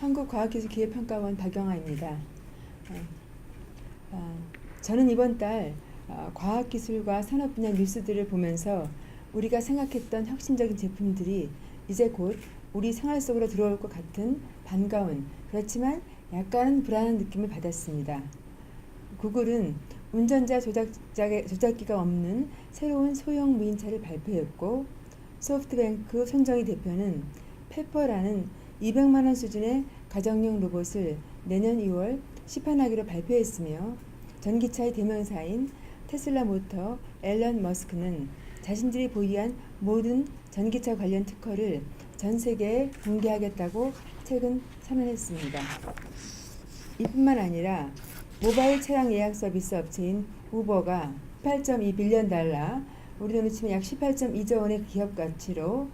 한국과학기술기회평가원 박영아입니다. 저는 이번 달 과학기술과 산업 분야 뉴스들을 보면서 우리가 생각했던 혁신적인 제품들이 이제 곧 우리 생활 속으로 들어올 것 같은 반가운, 그렇지만 약간은 불안한 느낌을 받았습니다. 구글은 운전자 조작기가 없는 새로운 소형 무인차를 발표했고, 소프트뱅크 손정희 대표는 페퍼라는 200만 원 수준의 가정용 로봇을 내년 2월 시판하기로 발표했으며, 전기차의 대명사인 테슬라 모터 앨런 머스크는 자신들이 보유한 모든 전기차 관련 특허를 전 세계에 공개하겠다고 최근 선언했습니다. 이뿐만 아니라 모바일 차량 예약 서비스 업체인 우버가 8.2 빌리언 달러, 우리 돈으로 치면 약 18.2조 원의 기업 가치로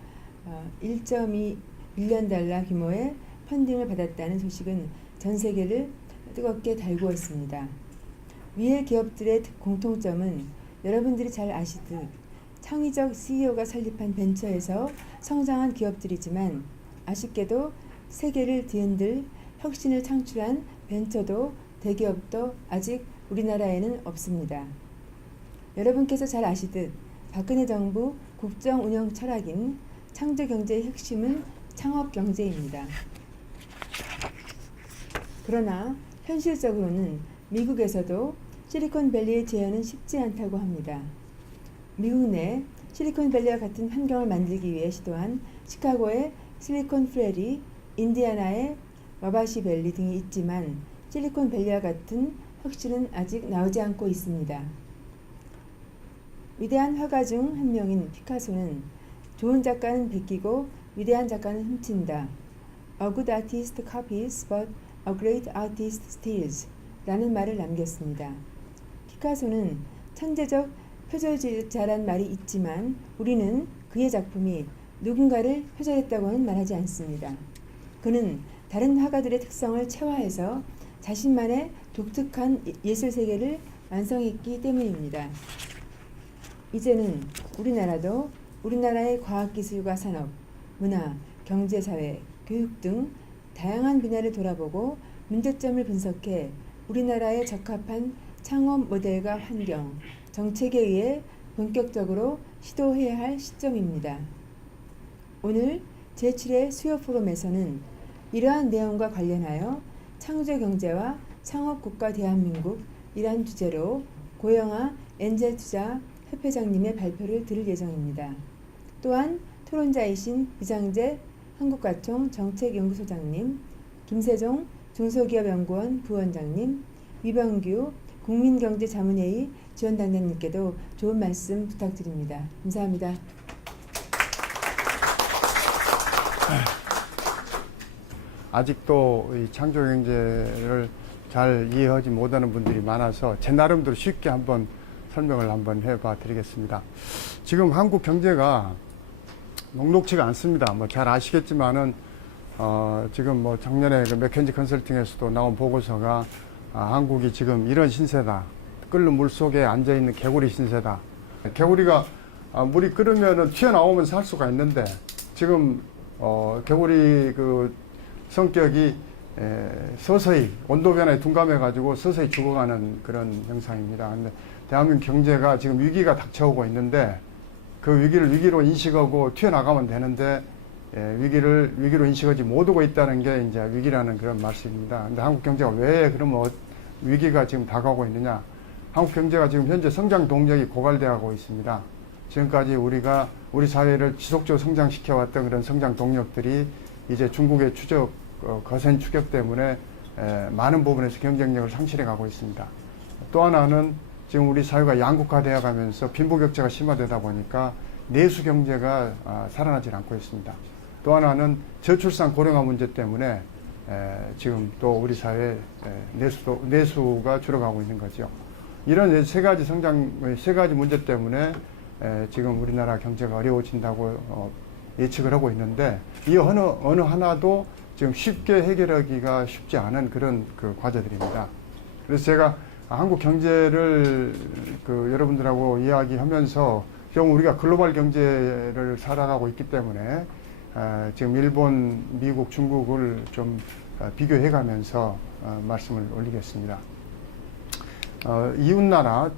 1.2 빌리언 달러 규모의 펀딩을 받았다는 소식은 전 세계를 뜨겁게 달구었습니다. 위의 기업들의 공통점은 여러분들이 잘 아시듯 창의적 CEO가 설립한 벤처에서 성장한 기업들이지만, 아쉽게도 세계를 뒤흔들 혁신을 창출한 벤처도 대기업도 아직 우리나라에는 없습니다. 여러분께서 잘 아시듯 박근혜 정부 국정 운영 철학인 창조경제의 핵심은 창업경제입니다. 그러나 현실적으로는 미국에서도 실리콘밸리의 재현은 쉽지 않다고 합니다. 미국 내 실리콘밸리와 같은 환경을 만들기 위해 시도한 시카고의 실리콘밸리, 인디애나의 와바시밸리 등이 있지만 실리콘밸리와 같은 혁신은 아직 나오지 않고 있습니다. 위대한 화가 중 한 명인 피카소는 좋은 작가는 베끼고 위대한 작가는 훔친다. A good artist copies but a great artist steals 라는 말을 남겼습니다. 피카소는 천재적 표절자란 말이 있지만 우리는 그의 작품이 누군가를 표절했다고는 말하지 않습니다. 그는 다른 화가들의 특성을 체화해서 자신만의 독특한 예술 세계를 완성했기 때문입니다. 이제는 우리나라도 우리나라의 과학기술과 산업, 문화, 경제사회, 교육 등 다양한 분야를 돌아보고 문제점을 분석해 우리나라에 적합한 창업 모델과 환경, 정책에 의해 본격적으로 시도해야 할 시점입니다. 오늘 제7회 수요 포럼에서는 이러한 내용과 관련하여 창조경제와 창업국가 대한민국이란 주제로 고영아 엔젤투자 협회장님의 발표를 들을 예정입니다. 또한 토론자이신 이장재 한국가총 정책연구소장님, 김세종 중소기업연구원 부원장님, 위병규 국민경제자문회의 지원단장님께도 좋은 말씀 부탁드립니다. 감사합니다. 아직도 이 창조경제를 잘 이해하지 못하는 분들이 많아서 제 나름대로 쉽게 한번 설명을 한번 해봐 드리겠습니다. 지금 한국 경제가 녹록치가 않습니다. 뭐 잘 아시겠지만은 지금 뭐 작년에 그 맥켄지 컨설팅에서도 나온 보고서가 한국이 지금 이런 신세다. 끓는 물 속에 앉아 있는 개구리 신세다. 개구리가 물이 끓으면은 튀어나오면 살 수가 있는데 지금 개구리 그 성격이 서서히 온도 변화에 둔감해 가지고 서서히 죽어가는 그런 현상입니다. 근데 대한민국 경제가 지금 위기가 닥쳐오고 있는데 그 위기를 위기로 인식하고 튀어나가면 되는데 위기로 인식하지 못하고 있다는 게 이제 위기라는 그런 말씀입니다. 근데 한국 경제가 왜 그러면 위기가 지금 다가오고 있느냐? 한국 경제가 지금 현재 성장 동력이 고갈되고 있습니다. 지금까지 우리 사회를 지속적으로 성장시켜 왔던 그런 성장 동력들이 이제 중국의 거센 추격 때문에 많은 부분에서 경쟁력을 상실해 가고 있습니다. 또 하나는 지금 우리 사회가 양극화되어 가면서 빈부격차가 심화되다 보니까 내수 경제가 살아나지 않고 있습니다. 또 하나는 저출산 고령화 문제 때문에 지금 또 우리 사회 내수가 줄어가고 있는 거죠. 이런 세 가지 문제 때문에 지금 우리나라 경제가 어려워진다고 예측을 하고 있는데 이 어느 하나도 지금 쉽게 해결하기가 쉽지 않은 그런 그 과제들입니다. 그래서 제가 한국 경제를 여러분들하고 이야기하면서 지금 우리가 글로벌 경제를 살아가고 있기 때문에 지금 일본, 미국, 중국을 좀 비교해가면서 말씀을 올리겠습니다. 이웃나라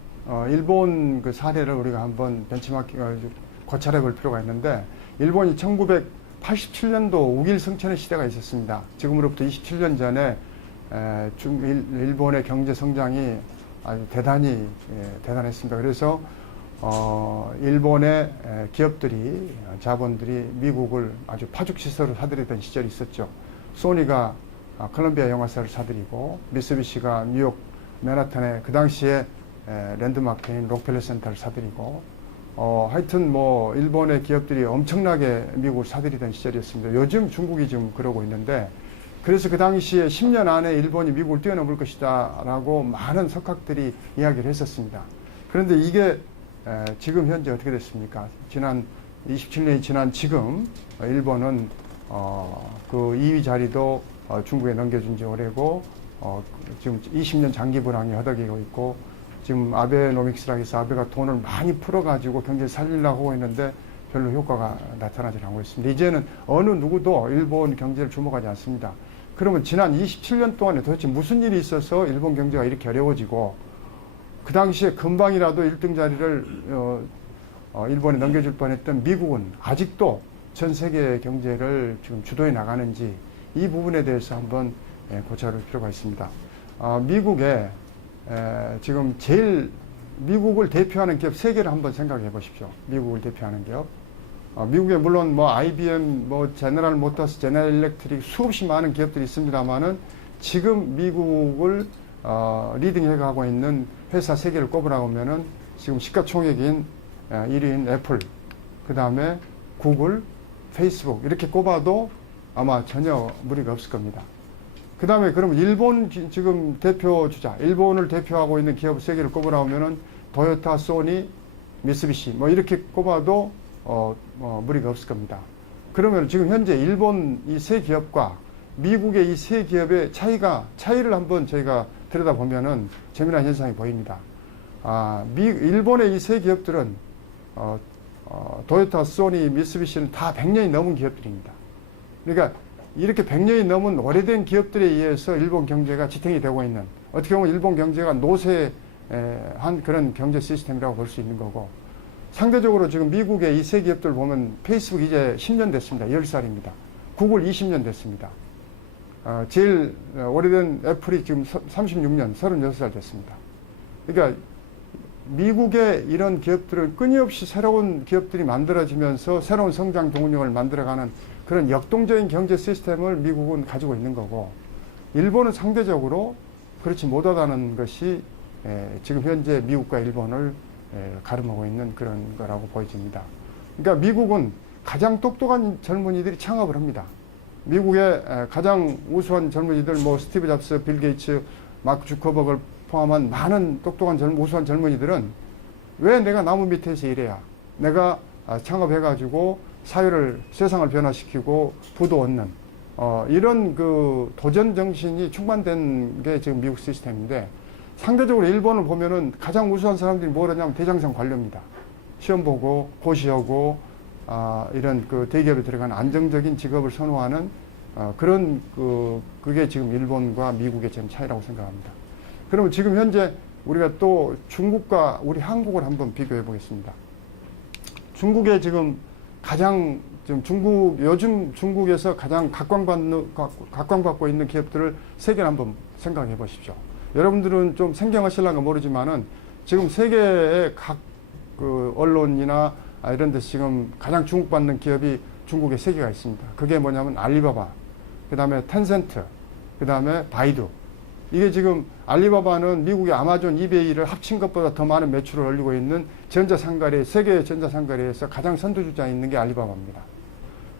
일본 그 사례를 우리가 한번 벤치마킹 고찰해 볼 필요가 있는데, 일본이 1987년도 우길 성천의 시대가 있었습니다. 지금으로부터 27년 전에 일본의 경제 성장이 아주 대단했습니다. 그래서 일본의 기업들이, 자본들이 미국을 아주 파죽지세로 사들이던 시절이 있었죠. 소니가 콜롬비아 영화사를 사들이고, 미쓰비시가 뉴욕 맨하탄에 그 당시에 랜드마크인 록펠러 센터를 사들이고, 하여튼 뭐 일본의 기업들이 엄청나게 미국을 사들이던 시절이었습니다. 요즘 중국이 지금 그러고 있는데, 그래서 그 당시에 10년 안에 일본이 미국을 뛰어넘을 것이다 라고 많은 석학들이 이야기를 했었습니다. 그런데 이게 지금 현재 어떻게 됐습니까? 지난 27년이 지난 지금 일본은 그 2위 자리도 중국에 넘겨준 지 오래고, 지금 20년 장기 불황이 허덕이고 있고, 지금 아베노믹스라고 해서 아베가 돈을 많이 풀어가지고 경제를 살리려고 하고 있는데 별로 효과가 나타나지 않고 있습니다. 이제는 어느 누구도 일본 경제를 주목하지 않습니다. 그러면 지난 27년 동안에 도대체 무슨 일이 있어서 일본 경제가 이렇게 어려워지고, 그 당시에 금방이라도 1등 자리를 일본에 넘겨줄 뻔했던 미국은 아직도 전 세계 경제를 지금 주도해 나가는지, 이 부분에 대해서 한번 고찰할 필요가 있습니다. 미국에 지금 제일 미국을 대표하는 기업 3개를 한번 생각해 보십시오. 미국을 대표하는 기업. 미국에 물론 뭐 IBM, 뭐 제너럴 모터스, 제너럴 일렉트릭 수없이 많은 기업들이 있습니다만은, 지금 미국을 리딩해 가고 있는 회사 3개를 꼽으라고 하면은 지금 시가총액인 1위인 애플, 그 다음에 구글, 페이스북 이렇게 꼽아도 아마 전혀 무리가 없을 겁니다. 그 다음에 그러면 일본 지금 대표 주자, 일본을 대표하고 있는 기업 3개를 꼽으라고 하면은 도요타, 소니, 미쓰비시 뭐 이렇게 꼽아도 무리가 없을 겁니다. 그러면 지금 현재 일본 이 3기업과 미국의 이 3기업의 차이를 한번 저희가 들여다보면은 재미난 현상이 보입니다. 일본의 이 3기업들은 도요타, 소니, 미쓰비시는 다 100년이 넘은 기업들입니다. 그러니까 이렇게 100년이 넘은 오래된 기업들에 의해서 일본 경제가 지탱이 되고 있는, 어떻게 보면 일본 경제가 노쇠한 그런 경제 시스템이라고 볼 수 있는 거고, 상대적으로 지금 미국의 이 3기업들 보면 페이스북 이제 10년 됐습니다. 10살입니다. 구글 20년 됐습니다. 제일 오래된 애플이 지금 36년, 36살 됐습니다. 그러니까 미국의 이런 기업들을 끊임없이 새로운 기업들이 만들어지면서 새로운 성장 동력을 만들어가는 그런 역동적인 경제 시스템을 미국은 가지고 있는 거고, 일본은 상대적으로 그렇지 못하다는 것이 지금 현재 미국과 일본을 가름하고 있는 그런 거라고 보여집니다. 그러니까 미국은 가장 똑똑한 젊은이들이 창업을 합니다. 미국의 가장 우수한 젊은이들, 뭐 스티브 잡스, 빌 게이츠, 마크 주커버그를 포함한 많은 똑똑한 우수한 젊은이들은 왜 내가 나무 밑에서 일해야, 내가 창업해가지고 세상을 변화시키고 부도 얻는 이런 그 도전 정신이 충만된 게 지금 미국 시스템인데, 상대적으로 일본을 보면은 가장 우수한 사람들이 뭘 하냐면 대장성 관료입니다. 시험 보고 고시하고 이런 그 대기업에 들어가는 안정적인 직업을 선호하는 그런 그게 지금 일본과 미국의 지금 차이라고 생각합니다. 그러면 지금 현재 우리가 또 중국과 우리 한국을 한번 비교해 보겠습니다. 중국의 지금 요즘 중국에서 가장 각광받고 있는 기업들을 3개를 한번 생각해 보십시오. 여러분들은 좀 생경하실랑가 모르지만은 지금 세계의 각 그 언론이나 이런 데서 지금 가장 주목받는 기업이 중국에 3개가 있습니다. 그게 뭐냐면 알리바바, 그 다음에 텐센트, 그 다음에 바이두. 이게 지금 알리바바는 미국의 아마존, 이베이를 합친 것보다 더 많은 매출을 올리고 있는 세계 전자상거래에서 가장 선두주자에 있는 게 알리바바입니다.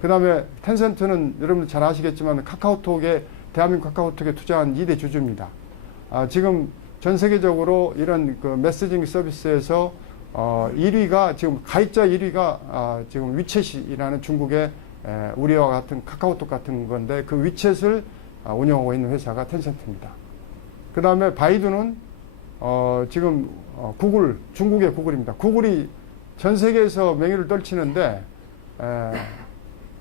그 다음에 텐센트는 여러분 잘 아시겠지만 대한민국 카카오톡에 투자한 2대 주주입니다. 지금 전 세계적으로 이런 그 메시징 서비스에서 1위가 지금 가입자 1위가 지금 위챗이라는 중국의 우리와 같은 카카오톡 같은 건데, 그 위챗을 운영하고 있는 회사가 텐센트입니다. 그 다음에 바이두는 지금 중국의 구글입니다. 구글이 전 세계에서 명예를 떨치는데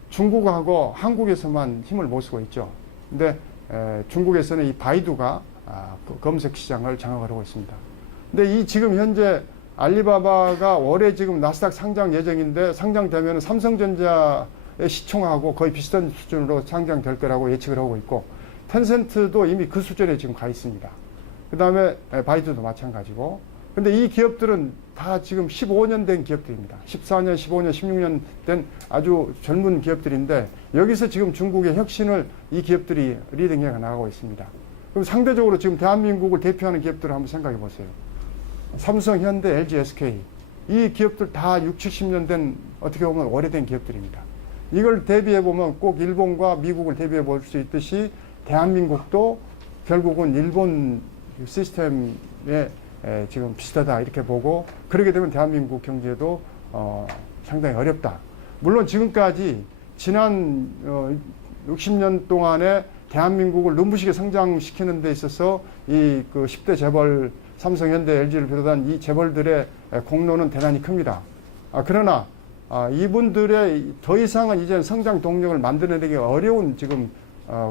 중국하고 한국에서만 힘을 못 쓰고 있죠. 근데 중국에서는 이 바이두가 검색 시장을 장악을 하고 있습니다. 근데 이 지금 현재 알리바바가 올해 지금 나스닥 상장 예정인데 상장되면 삼성전자의 시총하고 거의 비슷한 수준으로 상장될 거라고 예측을 하고 있고 텐센트도 이미 그 수준에 지금 가 있습니다. 그 다음에 바이두도 마찬가지고. 근데 이 기업들은 다 지금 15년 된 기업들입니다. 14년, 15년, 16년 된 아주 젊은 기업들인데 여기서 지금 중국의 혁신을 이 기업들이 리딩해 나가고 있습니다. 그럼 상대적으로 지금 대한민국을 대표하는 기업들을 한번 생각해 보세요. 삼성, 현대, LG, SK 이 기업들 다 6, 70년 된 어떻게 보면 오래된 기업들입니다. 이걸 대비해 보면 꼭 일본과 미국을 대비해 볼 수 있듯이 대한민국도 결국은 일본 시스템에 지금 비슷하다 이렇게 보고 그렇게 되면 대한민국 경제도 상당히 어렵다. 물론 지금까지 지난 60년 동안에 대한민국을 눈부시게 성장시키는 데 있어서 이 그 10대 재벌 삼성, 현대, LG를 비롯한 이 재벌들의 공로는 대단히 큽니다. 그러나 이분들의 더 이상은 이제 성장 동력을 만들어내기 어려운 지금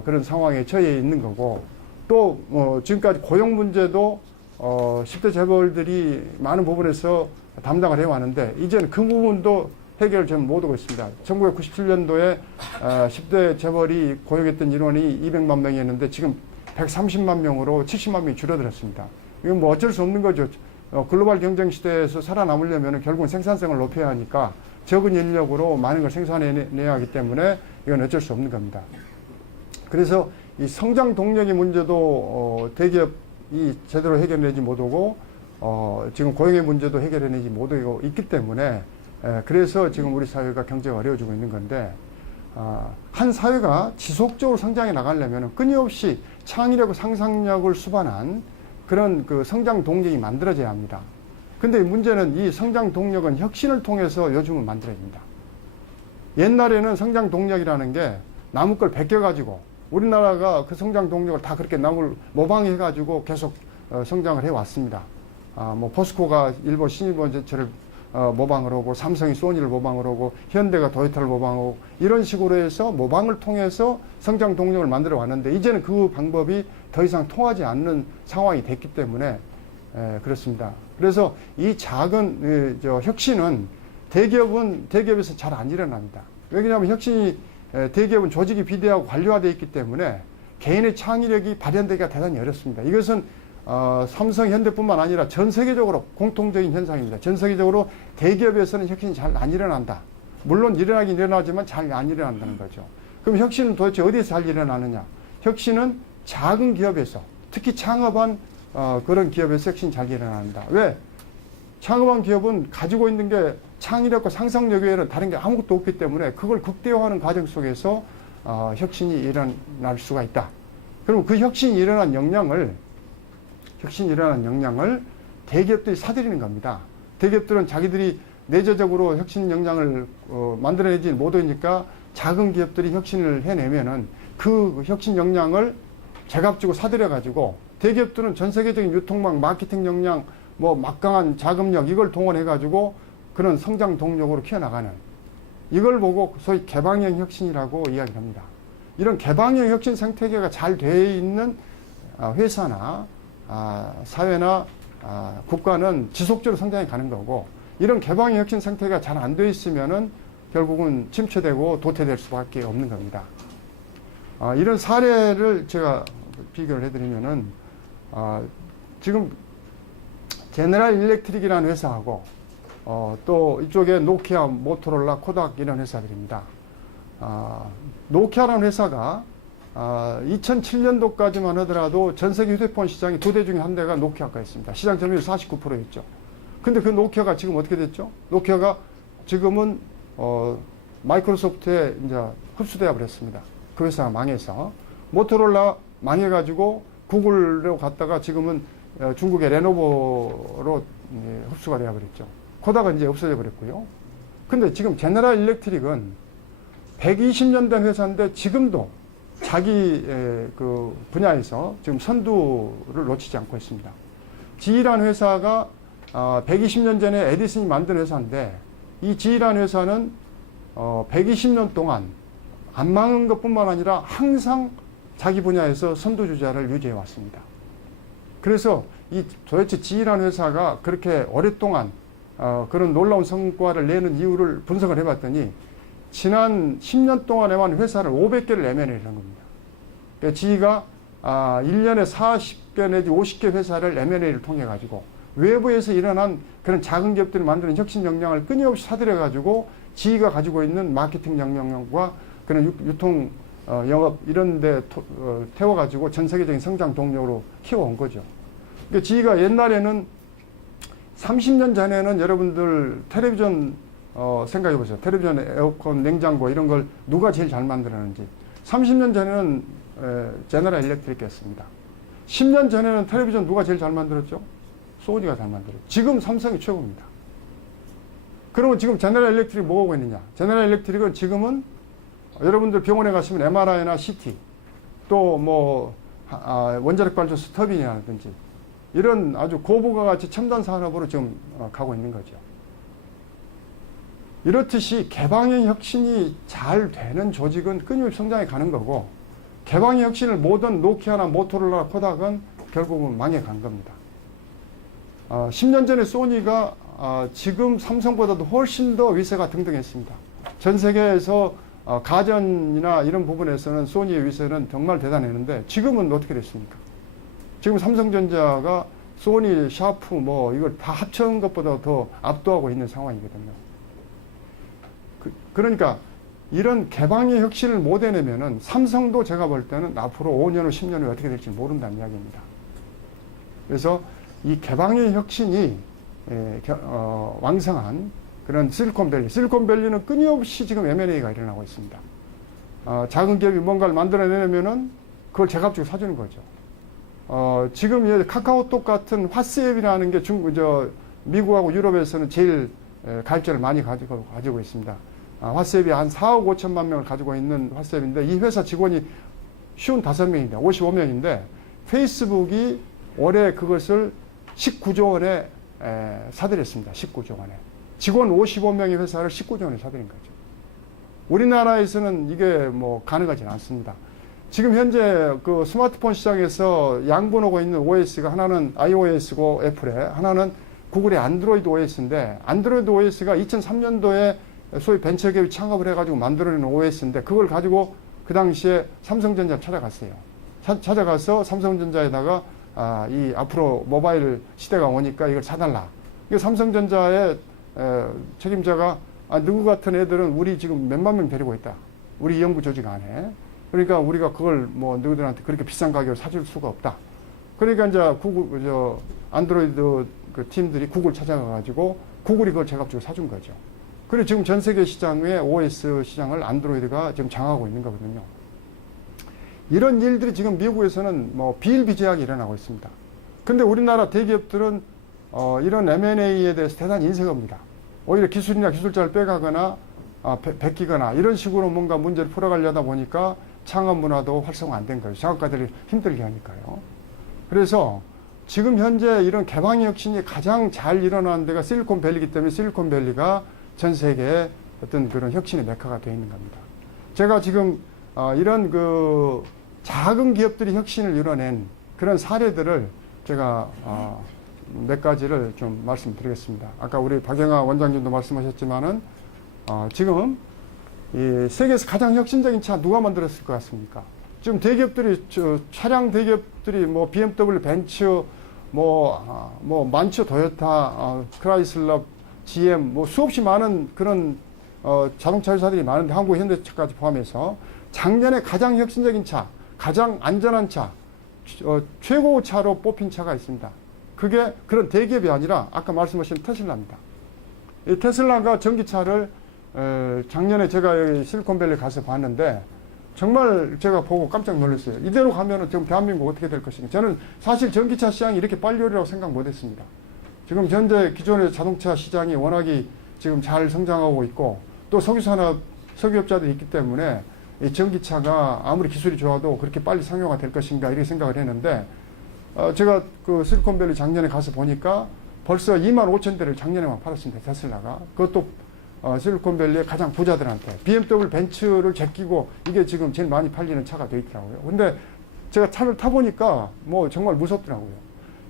그런 상황에 처해 있는 거고 또 지금까지 고용 문제도 10대 재벌들이 많은 부분에서 담당을 해왔는데 이제는 그 부분도 해결을 좀 못하고 있습니다. 1997년도에 10대 재벌이 고용했던 인원이 200만 명이었는데 지금 130만 명으로 70만 명이 줄어들었습니다. 이건 뭐 어쩔 수 없는 거죠. 글로벌 경쟁 시대에서 살아남으려면 결국은 생산성을 높여야 하니까 적은 인력으로 많은 걸 생산해내야 하기 때문에 이건 어쩔 수 없는 겁니다. 그래서 이 성장 동력의 문제도 대기업이 제대로 해결내지 못하고 지금 고용의 문제도 해결해내지 못하고 있기 때문에 그래서 지금 우리 사회가 경제가 어려워지고 있는 건데 한 사회가 지속적으로 성장해 나가려면 끊임없이 창의력, 상상력을 수반한 그런 그 성장 동력이 만들어져야 합니다. 근데 문제는 이 성장 동력은 혁신을 통해서 요즘은 만들어집니다. 옛날에는 성장 동력이라는 게 남의 걸 베껴가지고 우리나라가 그 성장 동력을 다 그렇게 남을 모방해가지고 계속 성장을 해왔습니다. 뭐 포스코가 일본 신일본제철을 모방을 하고 삼성이 소니를 모방을 하고 현대가 도요타를 모방하고 이런 식으로 해서 모방을 통해서 성장 동력을 만들어 왔는데 이제는 그 방법이 더 이상 통하지 않는 상황이 됐기 때문에 그렇습니다. 그래서 이 작은 혁신은 대기업에서 잘 안 일어납니다. 왜냐하면 혁신이 대기업은 조직이 비대하고 관료화되어 있기 때문에 개인의 창의력이 발현되기가 대단히 어렵습니다. 이것은 삼성, 현대뿐만 아니라 전 세계적으로 공통적인 현상입니다. 전 세계적으로 대기업에서는 혁신이 잘 안 일어난다. 물론 일어나긴 일어나지만 잘 안 일어난다는 거죠. 그럼 혁신은 도대체 어디서 잘 일어나느냐? 혁신은 작은 기업에서, 특히 창업한 그런 기업에서 혁신이 잘 일어난다. 왜? 창업한 기업은 가지고 있는 게 창의력과 상상력 외에는 다른 게 아무것도 없기 때문에 그걸 극대화하는 과정 속에서 혁신이 일어날 수가 있다. 그럼 그 혁신이 일어난 역량을 대기업들이 사들이는 겁니다. 대기업들은 자기들이 내재적으로 혁신 역량을 만들어내지 못하니까 작은 기업들이 혁신을 해내면은 그 혁신 역량을 제값 주고 사들여가지고 대기업들은 전 세계적인 유통망, 마케팅 역량, 뭐 막강한 자금력 이걸 동원해가지고 그런 성장 동력으로 키워나가는 이걸 보고 소위 개방형 혁신이라고 이야기를 합니다. 이런 개방형 혁신 생태계가 잘 되어 있는 회사나 사회나 국가는 지속적으로 성장해 가는 거고 이런 개방형 혁신 상태가 잘 안 되어 있으면은 결국은 침체되고 도태될 수밖에 없는 겁니다. 이런 사례를 제가 비교를 해드리면은 지금 제너럴 일렉트릭이라는 회사하고 또 이쪽에 노키아, 모토로라, 코닥 이런 회사들입니다. 노키아라는 회사가 2007년도까지만 하더라도 전 세계 휴대폰 시장이 두 대 중에 한 대가 노키아가 있습니다. 시장 점유율 49%였죠. 근데 그 노키아가 지금 어떻게 됐죠? 노키아가 지금은 마이크로소프트에 이제 흡수되어 버렸습니다. 그 회사가 망해서 모토로라 망해가지고 구글로 갔다가 지금은 중국의 레노버로 흡수가 되어 버렸죠. 코닥은 이제 없어져 버렸고요. 근데 지금 제너럴 일렉트릭은 120년 된 회사인데 지금도 자기 그 분야에서 지금 선두를 놓치지 않고 있습니다. GE라는 회사가 120년 전에 에디슨이 만든 회사인데 이 GE라는 회사는 120년 동안 안 망한 것뿐만 아니라 항상 자기 분야에서 선두주자를 유지해 왔습니다. 그래서 이 도대체 GE라는 회사가 그렇게 오랫동안 그런 놀라운 성과를 내는 이유를 분석을 해봤더니 지난 10년 동안에만 회사를 500개를 M&A를 한 겁니다. 그러니까 GE가 1년에 40개 내지 50개 회사를 M&A를 통해 가지고 외부에서 일어난 그런 작은 기업들이 만드는 혁신 역량을 끊임없이 사들여 가지고 GE가 가지고 있는 마케팅 역량과 그런 유통 영업 이런 데 태워 가지고 전 세계적인 성장 동력으로 키워온 거죠. 그러니까 GE가 옛날에는 30년 전에는 여러분들 텔레비전 생각해 보세요. 텔레비전, 에어컨, 냉장고 이런 걸 누가 제일 잘 만들었는지. 30년 전에는 제너럴 일렉트릭이었습니다. 10년 전에는 텔레비전 누가 제일 잘 만들었죠? 소니가 잘 만들었죠. 지금 삼성이 최고입니다. 그러면 지금 제너럴 일렉트릭이 뭐 하고 있느냐? 제너럴 일렉트릭은 지금은 여러분들 병원에 가시면 MRI나 CT 또 뭐 원자력 발전소 터빈이라든지 이런 아주 고부가 가치 첨단 산업으로 지금 가고 있는 거죠. 이렇듯이 개방의 혁신이 잘 되는 조직은 끊임없이 성장해 가는 거고 개방의 혁신을 모든 노키아나 모토로라 코닥은 결국은 망해 간 겁니다. 10년 전에 소니가 지금 삼성보다도 훨씬 더 위세가 등등했습니다. 전 세계에서 가전이나 이런 부분에서는 소니의 위세는 정말 대단했는데 지금은 어떻게 됐습니까? 지금 삼성전자가 소니, 샤프 뭐 이걸 다 합쳐온 것보다 더 압도하고 있는 상황이거든요. 그러니까 이런 개방의 혁신을 못 해내면은 삼성도 제가 볼 때는 앞으로 5년 후 10년 후에 어떻게 될지 모른다는 이야기입니다. 그래서 이 개방의 혁신이 왕성한 그런 실리콘밸리는 끊임없이 지금 M&A가 일어나고 있습니다. 작은 기업이 뭔가를 만들어내면은 그걸 제값주고 사주는 거죠. 지금 카카오톡 같은 화스앱이라는 게 미국하고 유럽에서는 제일 가입자를 많이 가지고 있습니다. 화스앱이 한 4억 5천만 명을 가지고 있는 화스앱인데 이 회사 직원이 55명입니다. 55명인데 페이스북이 올해 그것을 19조 원에 사들였습니다. 19조 원에. 직원 55명의 회사를 19조 원에 사들인 거죠. 우리나라에서는 이게 뭐 가능하지 않습니다. 지금 현재 그 스마트폰 시장에서 양분하고 있는 OS가 하나는 iOS고 애플에 하나는 구글의 안드로이드 OS인데 안드로이드 OS가 2003년도에 소위 벤처기업이 창업을 해가지고 만들어낸 OS인데 그걸 가지고 그 당시에 삼성전자 찾아갔어요. 찾아가서 삼성전자에다가 이 앞으로 모바일 시대가 오니까 이걸 사달라. 이게 삼성전자의 책임자가 누구 같은 애들은 우리 지금 몇만 명 데리고 있다. 우리 연구 조직 안에. 그러니까 우리가 그걸 뭐 누구들한테 그렇게 비싼 가격을 사줄 수가 없다. 그러니까 이제 안드로이드 그 팀들이 구글 찾아가가지고 구글이 그걸 제값주고 사준 거죠. 그리고 지금 전 세계 시장의 OS 시장을 안드로이드가 지금 장악하고 있는 거거든요. 이런 일들이 지금 미국에서는 뭐 비일비재하게 일어나고 있습니다. 근데 우리나라 대기업들은 이런 M&A에 대해서 대단히 인색합니다. 오히려 기술이나 기술자를 빼가거나 베끼거나 이런 식으로 뭔가 문제를 풀어가려다 보니까 창업 문화도 활성화 안 된 거예요. 작업가들이 힘들게 하니까요. 그래서 지금 현재 이런 개방의 혁신이 가장 잘 일어나는 데가 실리콘밸리이기 때문에 실리콘밸리가 전 세계의 어떤 그런 혁신의 메카가 되어 있는 겁니다. 제가 지금 이런 그 작은 기업들이 혁신을 이뤄낸 그런 사례들을 제가 몇 가지를 좀 말씀드리겠습니다. 아까 우리 박영하 원장님도 말씀하셨지만은 지금 이 세계에서 가장 혁신적인 차 누가 만들었을 것 같습니까? 지금 대기업들이 차량 대기업들이 뭐 BMW, 벤츠, 뭐 많죠. 토요타, 크라이슬러, GM 뭐 수없이 많은 그런 자동차 회사들이 많은데 한국 현대차까지 포함해서 작년에 가장 혁신적인 차, 가장 안전한 차, 최고 차로 뽑힌 차가 있습니다. 그게 그런 대기업이 아니라 아까 말씀하신 테슬라입니다. 이 테슬라가 전기차를 작년에 제가 여기 실리콘밸리 가서 봤는데 정말 제가 보고 깜짝 놀랐어요. 이대로 가면은 지금 대한민국 어떻게 될 것인가. 저는 사실 전기차 시장이 이렇게 빨리 오리라고 생각 못 했습니다. 지금 현재 기존의 자동차 시장이 워낙이 지금 잘 성장하고 있고 또 석유산업, 석유업자들이 있기 때문에 이 전기차가 아무리 기술이 좋아도 그렇게 빨리 상용화 될 것인가 이렇게 생각을 했는데 제가 그 실리콘밸리 작년에 가서 보니까 벌써 25,000대를 작년에만 팔았습니다. 테슬라가. 그것도 실리콘밸리의 가장 부자들한테 BMW 벤츠를 제끼고 이게 지금 제일 많이 팔리는 차가 되어 있더라고요. 근데 제가 차를 타보니까 뭐 정말 무섭더라고요.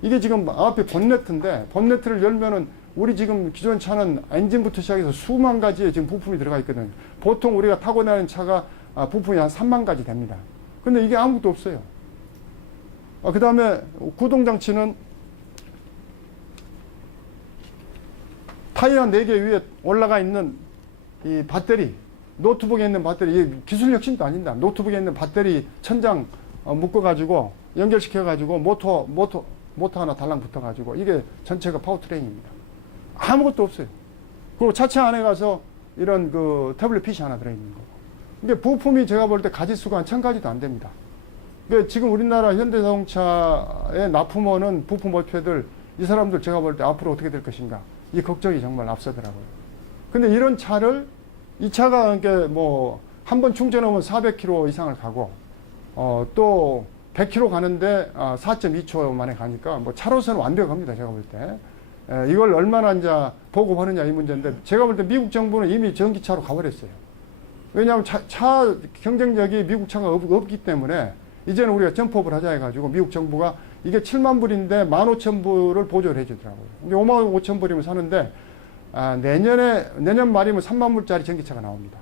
이게 지금 앞에 본네트인데 본네트를 열면은 우리 지금 기존 차는 엔진부터 시작해서 수만 가지의 지금 부품이 들어가 있거든요. 보통 우리가 타고 다니는 차가 부품이 한 3만 가지 됩니다. 근데 이게 아무것도 없어요. 그 다음에 구동장치는 타이어 4개 위에 올라가 있는 이 배터리, 노트북에 있는 배터리, 이게 기술 혁신도 아닙니다. 노트북에 있는 배터리 천장 묶어가지고 연결시켜가지고 모터 하나 달랑 붙어가지고 이게 전체가 파워트레인입니다. 아무것도 없어요. 그리고 차체 안에 가서 이런 그 태블릿 PC 하나 들어있는 거고. 이게 부품이 제가 볼 때 가지수가 한 1000가지도 안 됩니다. 그러니까 지금 우리나라 현대자동차의 납품원은 부품 업체들, 이 사람들 제가 볼 때 앞으로 어떻게 될 것인가. 이 걱정이 정말 앞서더라고요. 근데 이런 차를, 이 차가 그러니까 뭐, 한 번 충전하면 400km 이상을 가고, 또 100km 가는데 4.2초 만에 가니까 뭐 차로서는 완벽합니다. 제가 볼 때. 이걸 얼마나 이제 보급하느냐 이 문제인데, 제가 볼 때 미국 정부는 이미 전기차로 가버렸어요. 왜냐하면 차 경쟁력이 미국 차가 없기 때문에 이제는 우리가 점프업을 하자 해가지고 미국 정부가 이게 7만 불인데 15,000불을 보조를 해주더라고요. 이게 55,000불이면 사는데 내년 말이면 3만 불짜리 전기차가 나옵니다.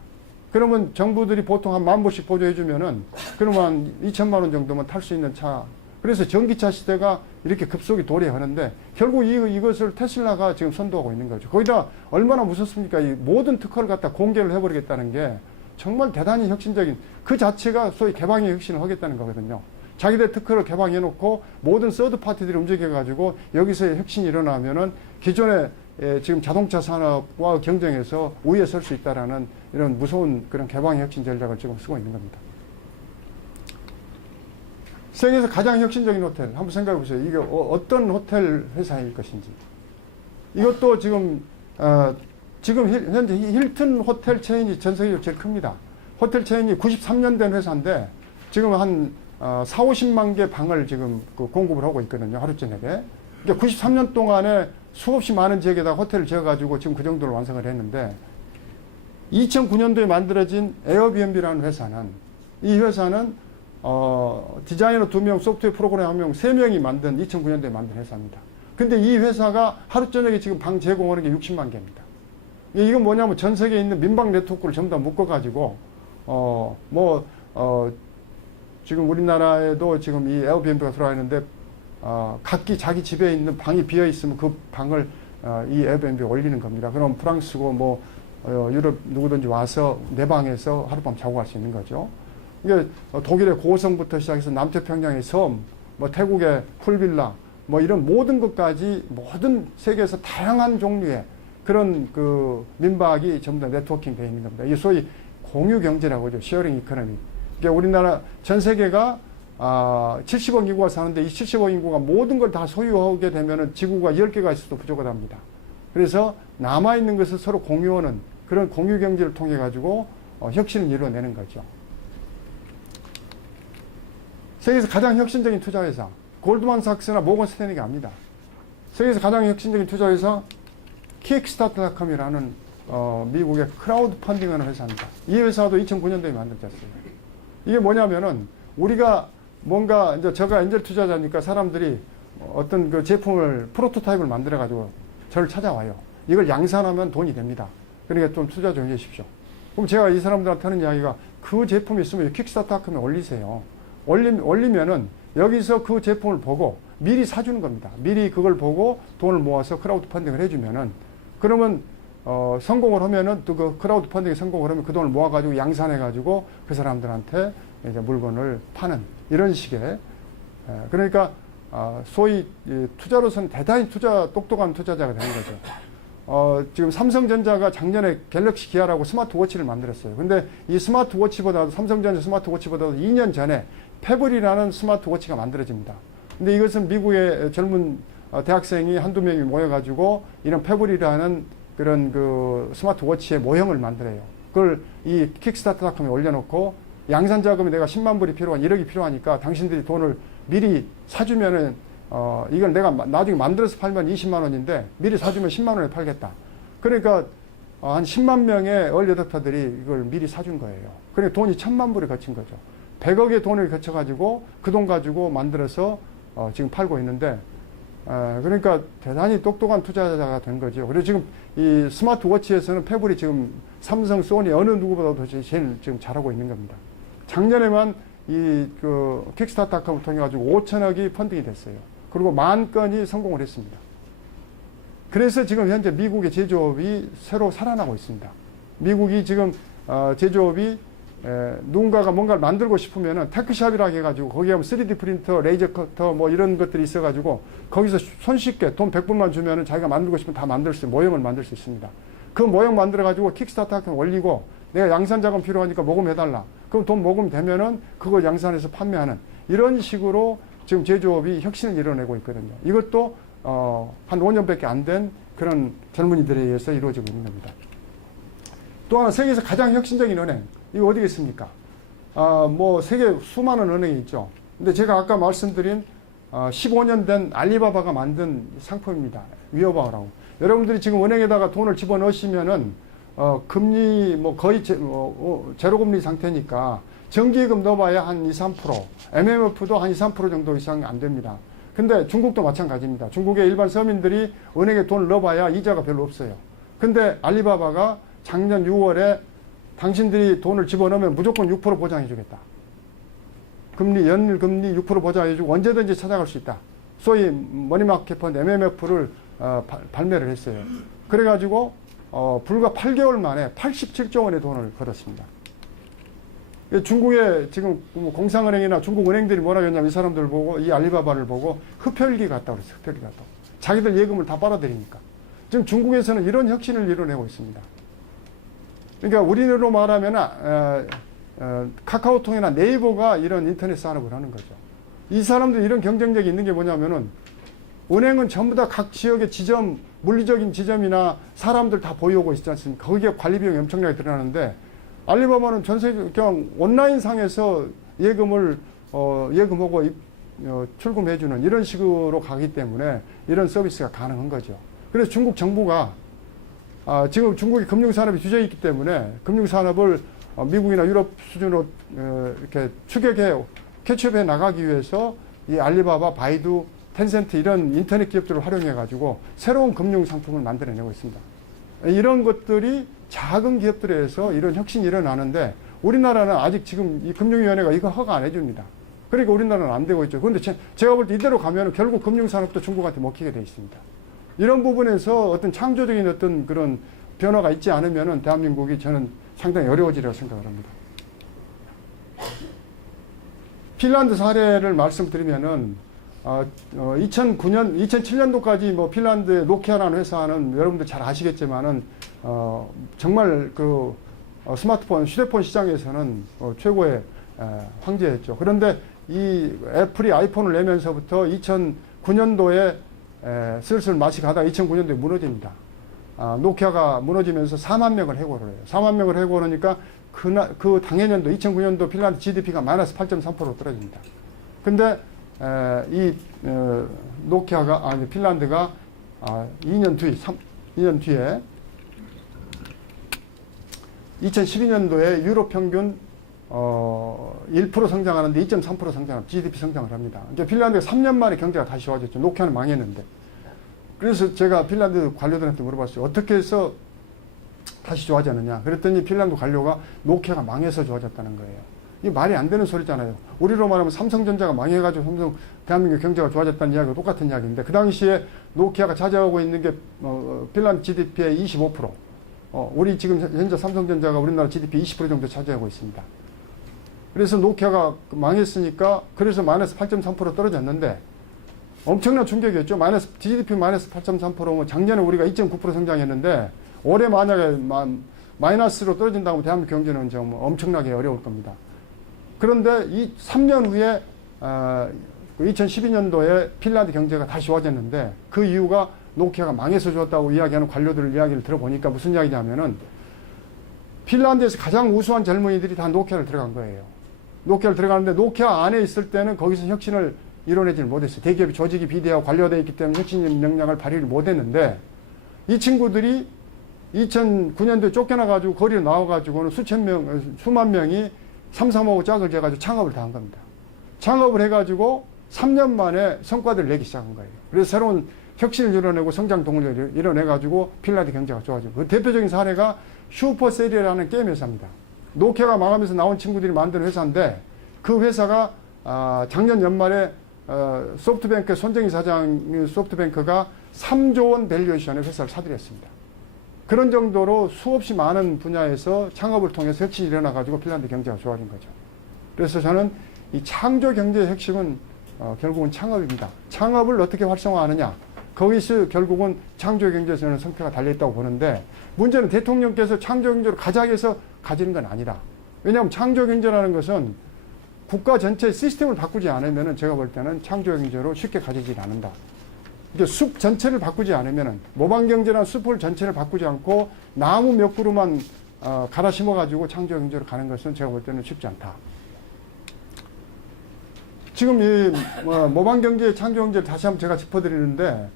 그러면 정부들이 보통 한 10,000불씩 보조해주면은 그러면 한 2천만 원 정도면 탈 수 있는 차. 그래서 전기차 시대가 이렇게 급속히 도래하는데 결국 이것을 테슬라가 지금 선도하고 있는 거죠. 거기다 얼마나 무섭습니까? 이 모든 특허를 갖다 공개를 해버리겠다는 게 정말 대단히 혁신적인, 그 자체가 소위 개방의 혁신을 하겠다는 거거든요. 자기들 특허를 개방해놓고 모든 서드 파티들이 움직여가지고 여기서의 혁신이 일어나면은 기존의 지금 자동차 산업과 경쟁해서 우위에 설 수 있다라는 이런 무서운 그런 개방의 혁신 전략을 지금 쓰고 있는 겁니다. 세계에서 가장 혁신적인 호텔 한번 생각해 보세요. 이게 어떤 호텔 회사일 것인지. 이것도 지금 현재 힐튼 호텔 체인이 전 세계적으로 제일 큽니다. 호텔 체인이 93년 된 회사인데 지금 한 4, 50만 개 방을 지금 공급을 하고 있거든요. 하루 저녁에. 그러니까 93년 동안에 수없이 많은 지역에다 호텔을 지어가지고 지금 그 정도로 완성을 했는데 2009년도에 만들어진 에어비앤비라는 회사는, 이 회사는 디자이너 2명, 소프트웨어 프로그래머 1명, 3명이 만든 2009년도에 만든 회사입니다. 근데 이 회사가 하루 저녁에 지금 방 제공하는 게 60만 개입니다. 이건 뭐냐면 전 세계에 있는 민방 네트워크를 전부 다 묶어가지고, 지금 우리나라에도 지금 이 에어비앤비가 들어와 있는데, 각기 자기 집에 있는 방이 비어 있으면 그 방을 이 에어비앤비에 올리는 겁니다. 그럼 프랑스고 유럽 누구든지 와서 내 방에서 하룻밤 자고 갈 수 있는 거죠. 이게 독일의 고성부터 시작해서 남태평양의 섬, 태국의 풀빌라, 이런 모든 것까지 모든 세계에서 다양한 종류의 그런 그 민박이 전부 다 네트워킹 되어 있는 겁니다. 이게 소위 공유 경제라고 하죠. 쉐어링 이코노미. 그러니까 우리나라 전 세계가 70억 인구가 사는데 이 70억 인구가 모든 걸 다 소유하게 되면은 지구가 10개가 있어도 부족하답니다. 그래서 남아있는 것을 서로 공유하는 그런 공유 경제를 통해 가지고 혁신을 이루어내는 거죠. 세계에서 가장 혁신적인 투자회사, 골드만삭스나 모건 스탠리가 압니다. 세계에서 가장 혁신적인 투자회사, 킥스타트닷컴이라는 미국의 크라우드 펀딩하는 회사입니다. 이 회사도 2009년도에 만들었어요. 이게 뭐냐면은 우리가 뭔가 이제 제가 엔젤 투자자니까 사람들이 어떤 그 제품을 프로토타입을 만들어 가지고 저를 찾아와요. 이걸 양산하면 돈이 됩니다. 그러니까 좀 투자 좀 해주십시오. 그럼 제가 이 사람들한테 하는 이야기가 그 제품이 있으면 킥스타트닷컴에 올리세요. 올리면은 여기서 그 제품을 보고 미리 사주는 겁니다. 미리 그걸 보고 돈을 모아서 크라우드 펀딩을 해주면은 그러면 성공을 하면은 또 그 크라우드 펀딩이 성공을 하면 그 돈을 모아가지고 양산해가지고 그 사람들한테 이제 물건을 파는 이런 식의 그러니까 소위 투자로서는 대단히 똑똑한 투자자가 되는 거죠. 지금 삼성전자가 작년에 갤럭시 기아라고 스마트워치를 만들었어요. 근데 이 스마트워치보다도 삼성전자 스마트워치보다도 2년 전에 페블이라는 스마트워치가 만들어집니다. 근데 이것은 미국의 젊은 대학생이 한두 명이 모여가지고 이런 페블이라는 그런 그 스마트워치의 모형을 만들어요. 그걸 이 킥스타트닷컴에 올려놓고 양산 자금이 내가 10만 불이 필요한 1억이 필요하니까 당신들이 돈을 미리 사주면은 이걸 내가 나중에 만들어서 팔면 20만 원인데 미리 사주면 10만 원에 팔겠다. 그러니까 한 10만 명의 얼리어답터들이 이걸 미리 사준 거예요. 그러니까 돈이 1,000만 불이 거친 거죠. 100억의 돈을 거쳐가지고 그 돈 가지고 만들어서 지금 팔고 있는데, 그러니까 대단히 똑똑한 투자자가 된 거죠. 그리고 지금 이 스마트워치에서는 패블이 지금 삼성, 소니 어느 누구보다도 제일 지금 잘하고 있는 겁니다. 작년에만 이 그 킥스타트닷컴을 통해 가지고 5천억이 펀딩이 됐어요. 그리고 10,000건이 성공을 했습니다. 그래서 지금 현재 미국의 제조업이 새로 살아나고 있습니다. 미국이 지금 제조업이 누군가가 뭔가를 만들고 싶으면은 테크샵이라고 해가지고 거기에 하면 3D 프린터, 레이저 커터 뭐 이런 것들이 있어가지고 거기서 손쉽게 돈 100불만 주면은 자기가 만들고 싶으면 다 만들 수, 모형을 만들 수 있습니다. 그 모형 만들어가지고 킥스타트 올리고 내가 양산 자금 필요하니까 모금해달라. 그럼 돈 모금되면은 그걸 양산해서 판매하는 이런 식으로 지금 제조업이 혁신을 이뤄내고 있거든요. 이것도 한 5년밖에 안 된 그런 젊은이들에 의해서 이루어지고 있는 겁니다. 또 하나 세계에서 가장 혁신적인 은행. 이거 어디겠습니까? 뭐 세계 수많은 은행이 있죠. 근데 제가 아까 말씀드린 15년 된 알리바바가 만든 상품입니다. 위어바오라고. 여러분들이 지금 은행에다가 돈을 집어넣으시면은 금리 뭐 거의 제로금리 상태니까 정기예금 넣어봐야 한 2, 3%, MMF도 한 2, 3% 정도 이상 안 됩니다. 근데 중국도 마찬가지입니다. 중국의 일반 서민들이 은행에 돈을 넣어봐야 이자가 별로 없어요. 근데 알리바바가 작년 6월에 당신들이 돈을 집어넣으면 무조건 6% 보장해주겠다. 연일 금리 6% 보장해주고 언제든지 찾아갈 수 있다. 소위 머니마켓 펀드 MMF를 발매를 했어요. 그래가지고 불과 8개월 만에 87조 원의 돈을 걸었습니다. 중국의 지금 공상은행이나 중국 은행들이 뭐라고 했냐면 이 사람들 보고 이 알리바바를 보고 흡혈귀 같다고 그랬어요. 흡혈귀 같다고. 자기들 예금을 다 빨아들이니까. 지금 중국에서는 이런 혁신을 이뤄내고 있습니다. 그러니까 우리로 말하면 카카오톡이나 네이버가 이런 인터넷 산업을 하는 거죠. 이 사람들이 이런 경쟁력이 있는 게 뭐냐면은 은행은 전부 다 각 지역의 지점, 물리적인 지점이나 사람들 다 보유하고 있지 않습니까? 거기에 관리 비용이 엄청나게 들어가는데 알리바바는 전 세계 그냥 온라인 상에서 예금을 예금하고 출금해주는 이런 식으로 가기 때문에 이런 서비스가 가능한 거죠. 그래서 중국 정부가 지금 중국의 금융산업이 뒤져 있기 때문에 금융산업을 미국이나 유럽 수준으로 이렇게 캐치업해 나가기 위해서 이 알리바바, 바이두, 텐센트 이런 인터넷 기업들을 활용해 가지고 새로운 금융 상품을 만들어내고 있습니다. 이런 것들이 작은 기업들에 의해서 이런 혁신이 일어나는데 우리나라는 아직 지금 이 금융위원회가 이거 허가 안 해줍니다. 그러니까 우리나라는 안 되고 있죠. 그런데 제가 볼 때 이대로 가면 결국 금융산업도 중국한테 먹히게 돼 있습니다. 이런 부분에서 어떤 창조적인 어떤 그런 변화가 있지 않으면은 대한민국이 저는 상당히 어려워지리라고 생각을 합니다. 핀란드 사례를 말씀드리면은 2007년도까지 뭐 핀란드의 노키아라는 회사는 여러분들 잘 아시겠지만은 정말 그 스마트폰, 휴대폰 시장에서는 최고의 황제였죠. 그런데 이 애플이 아이폰을 내면서부터 2009년도에 슬슬 맛이 가다가 2009년도에 무너집니다. 노키아가 무너지면서 4만 명을 해고를 해요. 4만 명을 해고하니까 그 당해년도 2009년도 핀란드 GDP가 마이너스 8.3%로 떨어집니다. 근데 노키아가 핀란드가 2년 뒤에 2012년도에 유럽 평균 1% 성장하는데 2.3% 성장합니다. GDP 성장을 합니다. 이제 핀란드가 3년 만에 경제가 다시 좋아졌죠. 노키아는 망했는데. 그래서 제가 핀란드 관료들한테 물어봤어요. 어떻게 해서 다시 좋아졌느냐. 그랬더니 핀란드 관료가 노키아가 망해서 좋아졌다는 거예요. 이게 말이 안 되는 소리잖아요. 우리로 말하면 삼성전자가 망해가지고 대한민국 경제가 좋아졌다는 이야기가 똑같은 이야기인데 그 당시에 노키아가 차지하고 있는 게 핀란드 GDP의 25%. 우리 지금 현재 삼성전자가 우리나라 GDP 20% 정도 차지하고 있습니다. 그래서 노키아가 망했으니까 그래서 마이너스 8.3% 떨어졌는데 엄청난 충격이었죠. GDP 마이너스 8.3%면 작년에 우리가 2.9% 성장했는데 올해 만약에 마이너스로 떨어진다고 하면 대한민국 경제는 좀 엄청나게 어려울 겁니다. 그런데 이 3년 후에 2012년도에 핀란드 경제가 다시 좋아졌는데 그 이유가 노키아가 망해서 좋았다고 이야기하는 관료들 이야기를 들어보니까 무슨 이야기냐면은 핀란드에서 가장 우수한 젊은이들이 다 노키아를 들어간 거예요. 노키아를 들어가는데 노키아 안에 있을 때는 거기서 혁신을 이뤄내지를 못했어요. 대기업이 조직이 비대하고 관료되어 있기 때문에 혁신 역량을 발휘를 못했는데 이 친구들이 2009년도에 쫓겨나가지고 거리로 나와가지고는 수만 명이 삼삼오오 짝을 재가지고 창업을 다 한 겁니다. 창업을 해가지고 3년 만에 성과들을 내기 시작한 거예요. 그래서 새로운 혁신을 이뤄내고 성장 동력을 이뤄내가지고 핀란드 경제가 좋아지고, 그 대표적인 사례가 슈퍼셀이라는 게임 회사입니다. 노키아가 망하면서 나온 친구들이 만든 회사인데, 그 회사가 작년 연말에 소프트뱅크 손정희 사장 소프트뱅크가 3조 원 밸류에이션의 회사를 사들였습니다. 그런 정도로 수없이 많은 분야에서 창업을 통해서 혁신이 일어나가지고 핀란드 경제가 좋아진 거죠. 그래서 저는 이 창조 경제의 핵심은 결국은 창업입니다. 창업을 어떻게 활성화하느냐, 거기서 결국은 창조 경제에서는 성패가 달려있다고 보는데, 문제는 대통령께서 창조 경제로 가자고 해서 가지는 건 아니라, 왜냐하면 창조 경제라는 것은 국가 전체의 시스템을 바꾸지 않으면 제가 볼 때는 창조 경제로 쉽게 가지지 않는다. 이게 숲 전체를 바꾸지 않으면, 모방 경제나 숲을 전체를 바꾸지 않고 나무 몇 그루만 갈아 심어가지고 창조 경제로 가는 것은 제가 볼 때는 쉽지 않다. 지금 이 모방 경제의 창조 경제를 다시 한번 제가 짚어드리는데,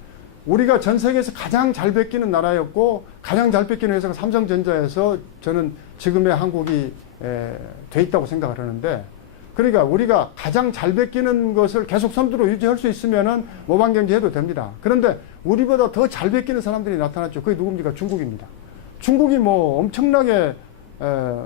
우리가 전 세계에서 가장 잘 뺏기는 나라였고 가장 잘 뺏기는 회사가 삼성전자에서 저는 지금의 한국이 돼 있다고 생각을 하는데, 그러니까 우리가 가장 잘 뺏기는 것을 계속 선두로 유지할 수 있으면은 모방 경제 해도 됩니다. 그런데 우리보다 더 잘 뺏기는 사람들이 나타났죠. 그게 누굽니까? 중국입니다. 중국이 뭐 엄청나게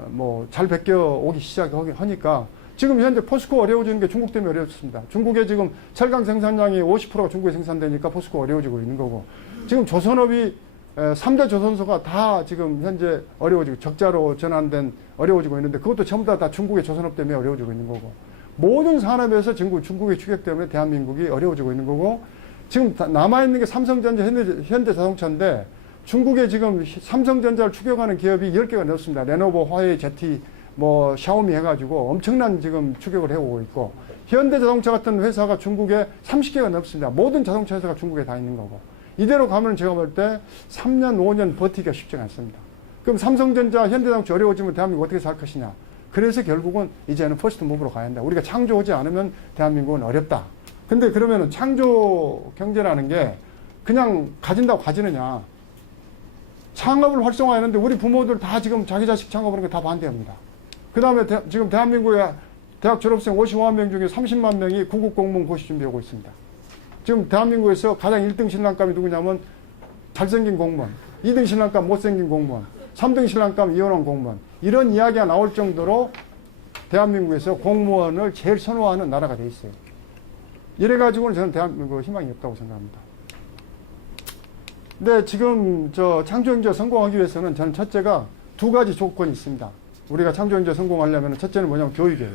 뭐 잘 뺏겨 오기 시작하니까 지금 현재 포스코 어려워지는 게 중국 때문에 어려워졌습니다. 중국에 지금 철강 생산량이 50%가 중국에 생산되니까 포스코 어려워지고 있는 거고, 지금 조선업이 3대 조선소가 다 지금 현재 어려워지고 적자로 전환된 어려워지고 있는데, 그것도 전부 다 중국의 조선업 때문에 어려워지고 있는 거고, 모든 산업에서 중국의 추격 때문에 대한민국이 어려워지고 있는 거고, 지금 남아있는 게 삼성전자, 현대자동차인데 중국에 지금 삼성전자를 추격하는 기업이 10개가 넘습니다. 레노버, 화웨이, ZTE, 뭐 샤오미 해가지고 엄청난 지금 추격을 해오고 있고, 현대자동차 같은 회사가 중국에 30개가 넘습니다. 모든 자동차 회사가 중국에 다 있는 거고, 이대로 가면 제가 볼 때 3년, 5년 버티기가 쉽지 않습니다. 그럼 삼성전자, 현대자동차 어려워지면 대한민국 어떻게 살 것이냐. 그래서 결국은 이제는 퍼스트 무브로 가야 한다. 우리가 창조하지 않으면 대한민국은 어렵다. 근데 그러면은 창조 경제라는 게 그냥 가진다고 가지느냐. 창업을 활성화하는데 우리 부모들 다 지금 자기 자식 창업하는 거 다 반대합니다. 그 다음에 지금 대한민국의 대학 졸업생 50만 명 중에 30만 명이 구급 공무원 고시 준비하고 있습니다. 지금 대한민국에서 가장 1등 신랑감이 누구냐면 잘생긴 공무원, 2등 신랑감 못생긴 공무원, 3등 신랑감 이혼한 공무원, 이런 이야기가 나올 정도로 대한민국에서 공무원을 제일 선호하는 나라가 돼 있어요. 이래가지고는 저는 대한민국 희망이 없다고 생각합니다. 근데 지금 저 창조경제 성공하기 위해서는 저는 첫째가 두 가지 조건이 있습니다. 우리가 창조경제 성공하려면 첫째는 뭐냐면 교육이에요.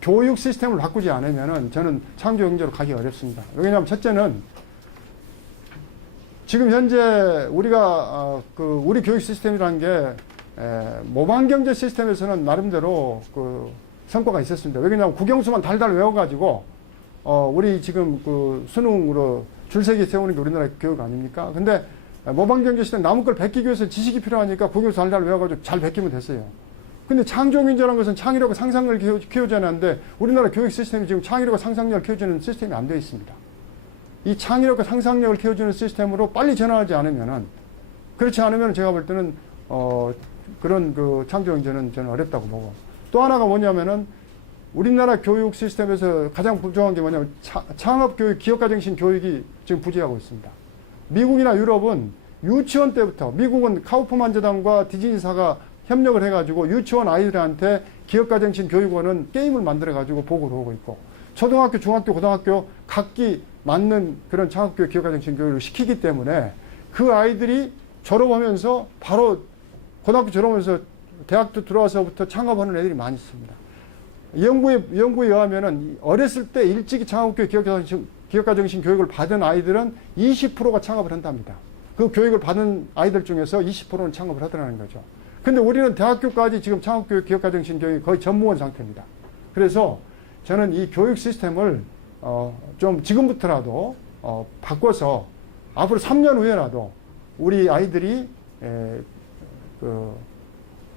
교육 시스템을 바꾸지 않으면은 저는 창조경제로 가기 어렵습니다. 왜냐하면 첫째는 지금 현재 우리가 우리 교육 시스템이라는 게 모방경제 시스템에서는 나름대로 그 성과가 있었습니다. 왜냐하면 국영수만 달달 외워가지고 우리 지금 그 수능으로 줄세기 세우는 게 우리나라 교육 아닙니까? 근데 모방경제 시스템 남은 걸 베끼기 위해서 지식이 필요하니까 국영수 달달 외워가지고 잘 베끼면 됐어요. 근데 창조경제라는 것은 창의력과 상상력을 키워줘야 하는데 우리나라 교육 시스템이 지금 창의력과 상상력을 키워주는 시스템이 안 되어 있습니다. 이 창의력과 상상력을 키워주는 시스템으로 빨리 전환하지 않으면은, 그렇지 않으면 제가 볼 때는 그런 그 창조경제는 저는 어렵다고 보고, 또 하나가 뭐냐면은 우리나라 교육 시스템에서 가장 부족한 게 뭐냐면 창업교육, 기업가정신 교육이 지금 부재하고 있습니다. 미국이나 유럽은 유치원 때부터, 미국은 카우프만 재단과 디즈니사가 협력을 해가지고 유치원 아이들한테 기업가정신 교육원은 게임을 만들어가지고 보고를 하고 있고, 초등학교, 중학교, 고등학교 각기 맞는 그런 창업교육, 기업가정신 교육을 시키기 때문에 그 아이들이 졸업하면서 바로 고등학교 졸업하면서 대학교 들어와서부터 창업하는 애들이 많이 있습니다. 연구에 의하면은 어렸을 때 일찍이 창업교육, 기업가정신 교육을 받은 아이들은 20%가 창업을 한답니다. 그 교육을 받은 아이들 중에서 20%는 창업을 하더라는 거죠. 근데 우리는 대학교까지 지금 창업교육, 기업가정신 교육이 거의 전무한 상태입니다. 그래서 저는 이 교육 시스템을 좀 지금부터라도 바꿔서 앞으로 3년 후에라도 우리 아이들이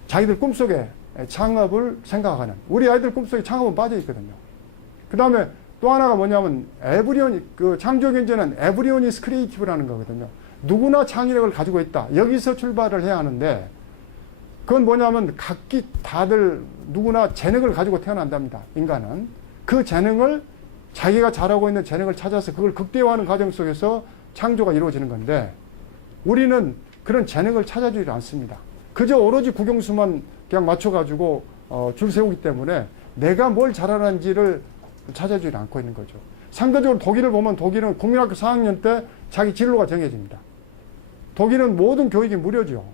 자기들 꿈속에 창업을 생각하는, 우리 아이들 꿈속에 창업은 빠져 있거든요. 그 다음에 또 하나가 뭐냐면 창조경제는 에브리온 이스 크리에이티브라는 거거든요. 누구나 창의력을 가지고 있다. 여기서 출발을 해야 하는데 그건 뭐냐면 각기 다들 누구나 재능을 가지고 태어난답니다. 인간은. 그 재능을 자기가 잘하고 있는 재능을 찾아서 그걸 극대화하는 과정 속에서 창조가 이루어지는 건데 우리는 그런 재능을 찾아주지 않습니다. 그저 오로지 국영수만 그냥 맞춰가지고 줄 세우기 때문에 내가 뭘 잘하는지를 찾아주지 않고 있는 거죠. 상대적으로 독일을 보면 독일은 국민학교 4학년 때 자기 진로가 정해집니다. 독일은 모든 교육이 무료죠.